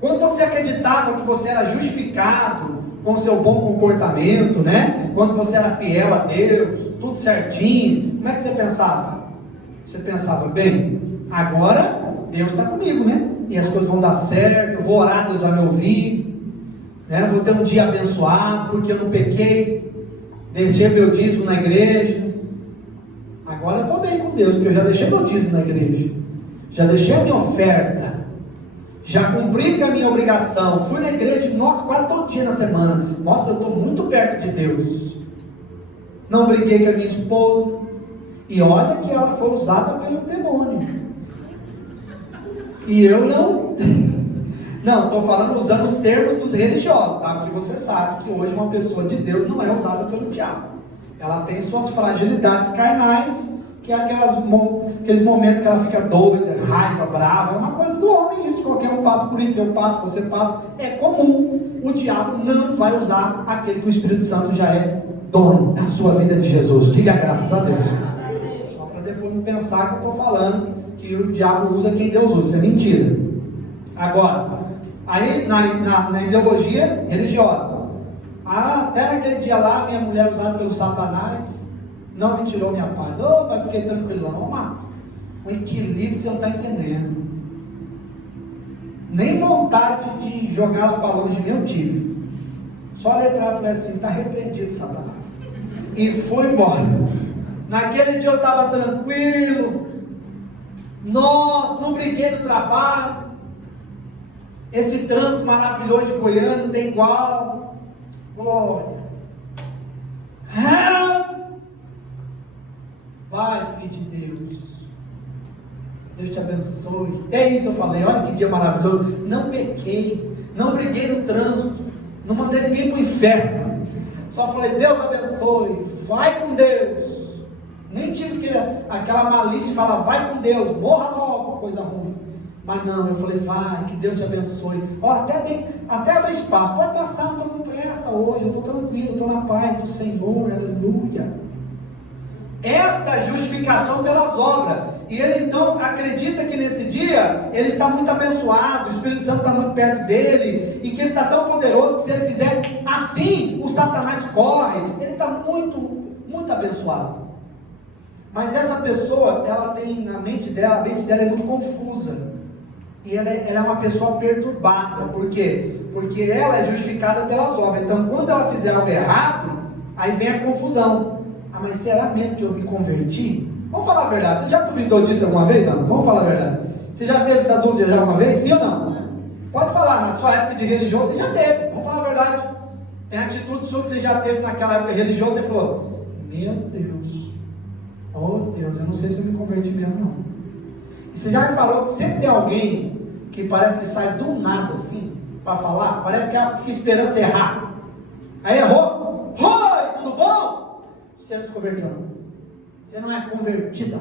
Quando você acreditava que você era justificado com seu bom comportamento, né? Quando você era fiel a Deus, tudo certinho, como é que você pensava? Você pensava, bem, agora Deus está comigo, né? E as coisas vão dar certo, eu vou orar, Deus vai me ouvir, né? Vou ter um dia abençoado, porque eu não pequei, deixei meu dízimo na igreja. Agora eu estou bem com Deus, porque eu já deixei meu dízimo na igreja, já deixei a minha oferta, já cumpri com a minha obrigação, fui na igreja, nossa, quase todo dia na semana. Nossa, eu estou muito perto de Deus. Não briguei com a minha esposa, e olha que ela foi usada pelo demônio, e eu não estou falando usando os termos dos religiosos, tá? Porque você sabe que hoje uma pessoa de Deus não é usada pelo diabo. Ela tem suas fragilidades carnais, que é aqueles momentos que ela fica doida, raiva, brava. É uma coisa do homem isso, qualquer um passa por isso, eu passo, você passa, é comum. O diabo não vai usar aquele que o Espírito Santo já é dono da sua vida de Jesus. Diga graças a Deus. Só para depois não pensar que eu estou falando que o diabo usa quem Deus usa, isso é mentira. Agora, aí na ideologia religiosa, até naquele dia lá, minha mulher usada pelo Satanás não me tirou minha paz. Mas fiquei tranquilão. Um equilíbrio que você não está entendendo. Nem vontade de jogar ela para longe de mim eu tive. Só olhei para ela e falei assim: está repreendido, Satanás. E fui embora. Naquele dia eu estava tranquilo. Nossa, não briguei no trabalho. Esse trânsito maravilhoso de Goiânia não tem igual. Glória. Vai, filho de Deus. Deus te abençoe. É isso eu falei. Olha que dia maravilhoso. Não pequei. Não briguei no trânsito. Não mandei ninguém para o inferno. Só falei, Deus abençoe, vai com Deus. Nem tive aquela malícia de falar, vai com Deus, morra logo, coisa ruim. Mas não, eu falei, vai, que Deus te abençoe. Ó, até abrir espaço, pode passar, não estou com pressa hoje, eu estou tranquilo, estou na paz do Senhor, aleluia. Esta é justificação pelas obras. E ele então acredita que nesse dia ele está muito abençoado, o Espírito Santo está muito perto dele, e que ele está tão poderoso que se ele fizer assim, o Satanás corre. Ele está muito, muito abençoado. Mas essa pessoa, ela tem na mente dela, a mente dela é muito confusa. E ela é uma pessoa perturbada. Por quê? Porque ela é justificada pelas obras. Então quando ela fizer algo errado, aí vem a confusão. Ah, mas será mesmo que eu me converti? Vamos falar a verdade. Você já duvidou disso alguma vez, não? Vamos falar a verdade. Você já teve essa dúvida já alguma vez? Sim ou não? Pode falar, na sua época de religião você já teve. Vamos falar a verdade. Tem atitude sua que você já teve naquela época religiosa. Você falou, meu Deus, oh Deus, eu não sei se eu me converti mesmo não. E você já reparou que sempre tem alguém que parece que sai do nada assim, para falar? Parece que ela fica esperando você errar. Aí errou. Oi, tudo bom? Você não se converteu não. Você não é convertida,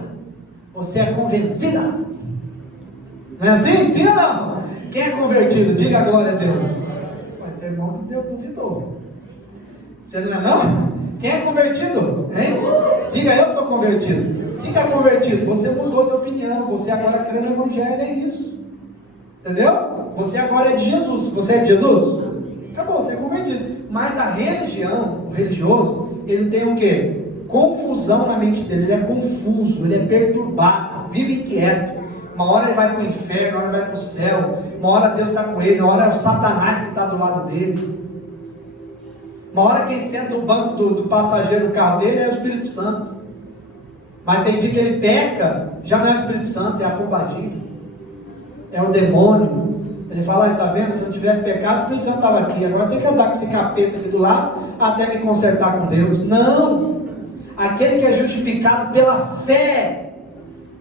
você é convencida. Não é assim? Sim ou não? Quem é convertido? Diga a glória a Deus. Mas tem irmão que Deus duvidou. Você não é não? Quem é convertido? Hein? Diga, eu sou convertido. Quem é convertido? Você mudou de opinião, você agora crê no Evangelho, é isso. Entendeu? Você agora é de Jesus. Você é de Jesus? Acabou, você é convertido. Mas a religião, o religioso, ele tem o quê? Confusão na mente dele, ele é confuso, ele é perturbado, vive inquieto. Uma hora ele vai para o inferno, uma hora ele vai para o céu, uma hora Deus está com ele, uma hora é o Satanás que está do lado dele. Uma hora quem senta no banco do passageiro do carro dele é o Espírito Santo. Mas tem dia que ele peca, já não é o Espírito Santo, é a pombagira, é o demônio. Ele fala, está vendo, se eu tivesse pecado, o Espírito Santo estava aqui, agora tem que andar com esse capeta aqui do lado, até me consertar com Deus. Não! Aquele que é justificado pela fé,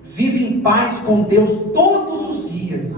vive em paz com Deus todos os dias.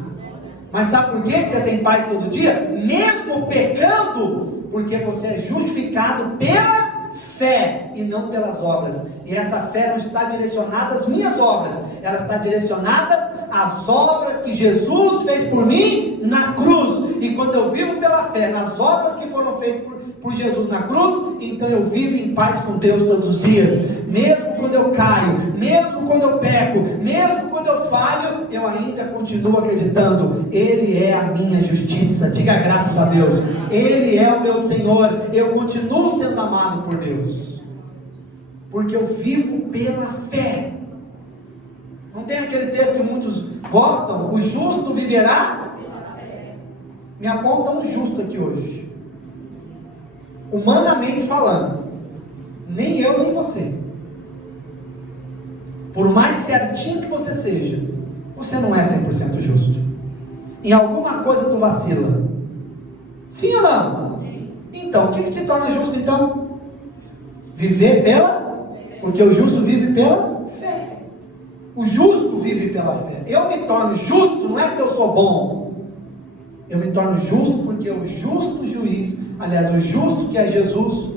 Mas sabe por quê que você tem paz todo dia? Mesmo pecando, porque você é justificado pela fé e não pelas obras. E essa fé não está direcionada às minhas obras, ela está direcionada às obras que Jesus fez por mim na cruz. E quando eu vivo pela fé nas obras que foram feitas por Jesus na cruz, então eu vivo em paz com Deus todos os dias. Mesmo quando eu caio, mesmo quando eu peco, mesmo quando eu falho, eu ainda continuo acreditando, Ele é a minha justiça. Diga graças a Deus. Ele é o meu Senhor. Eu continuo sendo amado por Deus, porque eu vivo pela fé. Não tem aquele texto que muitos gostam? O justo viverá? Me aponta um justo aqui hoje, humanamente falando. Nem eu, nem você. Por mais certinho que você seja, você não é 100% justo. Em alguma coisa tu vacila. Sim ou não? Sim. Então, o que te torna justo então? Viver pela... Porque o justo vive pela fé. O justo vive pela fé. Eu me torno justo, não é porque eu sou bom. Eu me torno justo porque o justo juiz, aliás, o justo que é Jesus,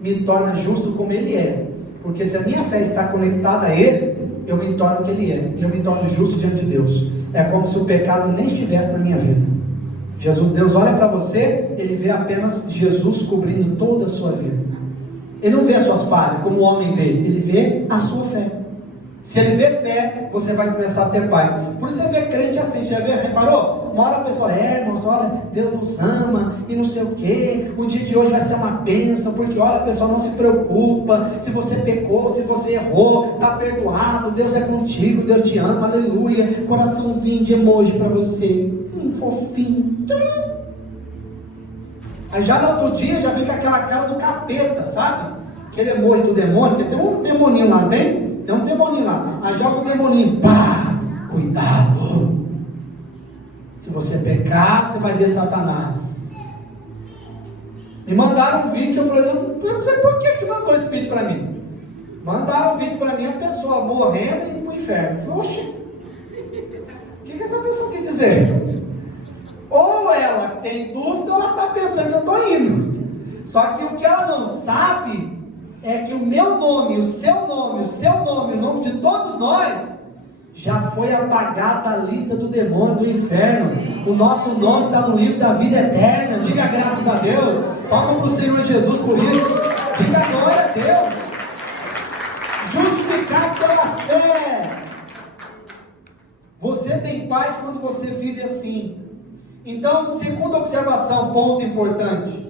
me torna justo como Ele é. Porque se a minha fé está conectada a Ele, eu me torno o que Ele é. E eu me torno justo diante de Deus. É como se o pecado nem estivesse na minha vida. Deus olha para você, Ele vê apenas Jesus cobrindo toda a sua vida. Ele não vê as suas falhas, como o homem vê. Ele vê a sua fé. Se ele vê fé, você vai começar a ter paz. Por isso você vê crente assim, já vê, reparou? Uma hora a pessoa, irmãos, olha, Deus nos ama, e não sei o que, o dia de hoje vai ser uma bênção, porque olha, a pessoa não se preocupa, se você pecou, se você errou, está perdoado, Deus é contigo, Deus te ama, aleluia, coraçãozinho de emoji para você, fofinho. Aí já no outro dia, já vem com aquela cara do capeta, sabe? Aquele emoji do demônio, que tem um demoninho lá, tem? Tem um demoninho lá, aí joga o demoninho, pá, cuidado, se você pecar, você vai ver Satanás. Me mandaram um vídeo, que eu falei, eu não sei por que mandou esse vídeo para mim. Mandaram um vídeo para mim, a pessoa morrendo e indo para o inferno. Eu falei, oxi, o que essa pessoa quer dizer? Ou ela tem dúvida, ou ela está pensando que eu estou indo. Só que o que ela não sabe é que o meu nome, o seu nome, o nome de todos nós, já foi apagado da lista do demônio, do inferno. O nosso nome está no livro da vida eterna. Diga graças a Deus. Palma para o Senhor Jesus por isso. Diga glória a Deus. Justificado pela fé. Você tem paz quando você vive assim. Então, segunda observação, ponto importante.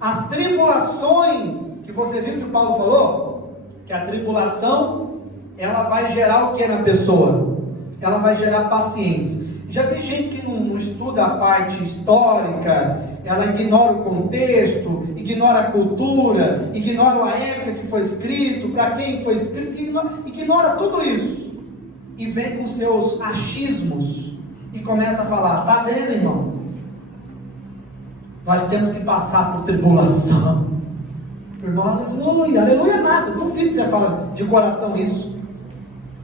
As tribulações, que você viu que o Paulo falou, que a tribulação, ela vai gerar o que na pessoa? Ela vai gerar paciência. Já vi gente que não estuda a parte histórica, ela ignora o contexto, ignora a cultura, ignora a época que foi escrito, para quem foi escrito, ignora tudo isso. E vem com seus achismos e começa a falar, tá vendo, irmão? Nós temos que passar por tribulação. Irmão, aleluia, aleluia nada. Duvido que você fala de coração isso.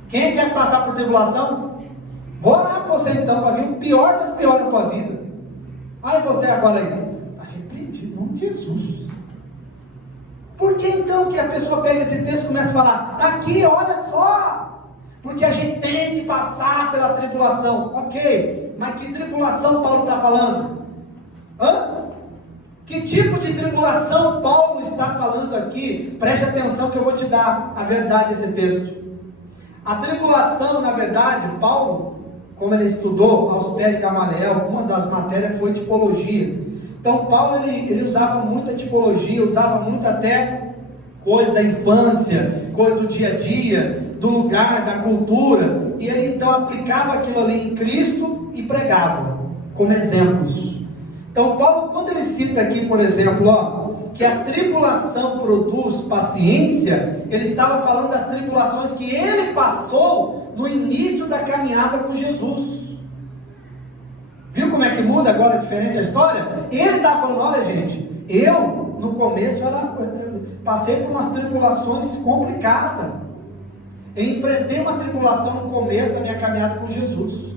Quem quer passar por tribulação? Vou orar por você então, para vir o pior das piores da tua vida. Aí você agora aí, está repreendido, em nome de Jesus. Por que então que a pessoa pega esse texto e começa a falar, está aqui, olha só, porque a gente tem que passar pela tribulação. Ok, mas que tribulação Paulo está falando? Que tipo de tribulação Paulo está falando aqui? Preste atenção que eu vou te dar a verdade desse texto. A tribulação, na verdade, Paulo, como ele estudou aos pés de Gamaliel, uma das matérias foi tipologia. Então Paulo ele usava muita tipologia, usava muito até coisa da infância, coisa do dia a dia, do lugar, da cultura, e ele então aplicava aquilo ali em Cristo e pregava como exemplos. Então Paulo, quando ele cita aqui, por exemplo, que a tribulação produz paciência, ele estava falando das tribulações que ele passou no início da caminhada com Jesus. Viu como é que muda agora, diferente a história? Ele estava falando, olha gente, eu no começo passei por umas tribulações complicadas. Eu enfrentei uma tribulação no começo da minha caminhada com Jesus.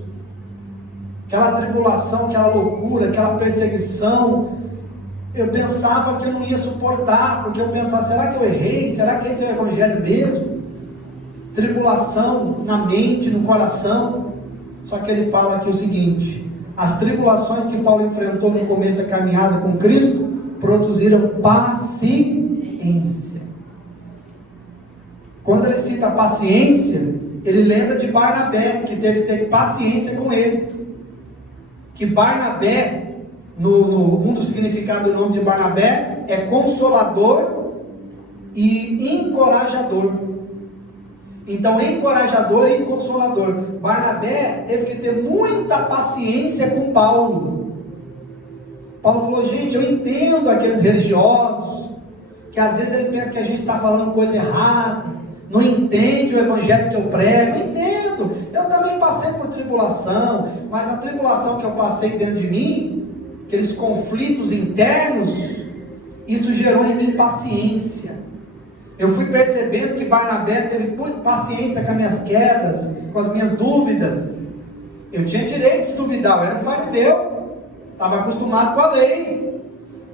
Aquela tribulação, aquela loucura, aquela perseguição, eu pensava que eu não ia suportar, porque eu pensava, será que eu errei? Será que esse é o evangelho mesmo? Tribulação na mente, no coração. Só que ele fala aqui o seguinte, as tribulações que Paulo enfrentou no começo da caminhada com Cristo, produziram paciência. Quando ele cita paciência, ele lembra de Barnabé, que teve que ter paciência com ele. Que Barnabé, um dos significados do nome de Barnabé, é consolador e encorajador. Então, encorajador e consolador. Barnabé teve que ter muita paciência com Paulo. Paulo falou, gente, eu entendo aqueles religiosos, que às vezes ele pensa que a gente está falando coisa errada, não entende o evangelho que eu prego. Entendo, eu também passei por tribulação, mas a tribulação que eu passei dentro de mim, aqueles conflitos internos, isso gerou em mim paciência. Eu fui percebendo que Barnabé teve muita paciência com as minhas quedas, com as minhas dúvidas. Eu tinha direito de duvidar, eu era um fariseu, estava acostumado com a lei,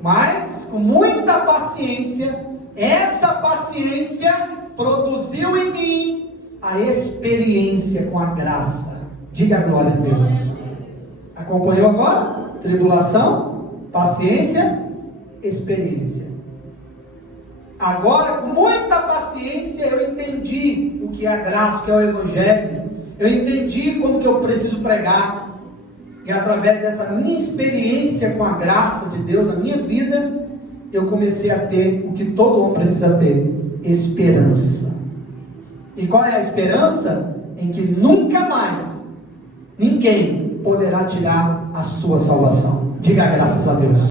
mas com muita paciência, essa paciência produziu em mim a experiência com a graça. Diga glória a Deus. Acompanhou agora? Tribulação, paciência, experiência. Agora, com muita paciência, eu entendi o que é a graça, o que é o evangelho. Eu entendi como que eu preciso pregar. E através dessa minha experiência com a graça de Deus na minha vida, eu comecei a ter o que todo homem precisa ter: esperança. E qual é a esperança? Em que nunca mais ninguém poderá tirar a sua salvação. Diga graças a Deus.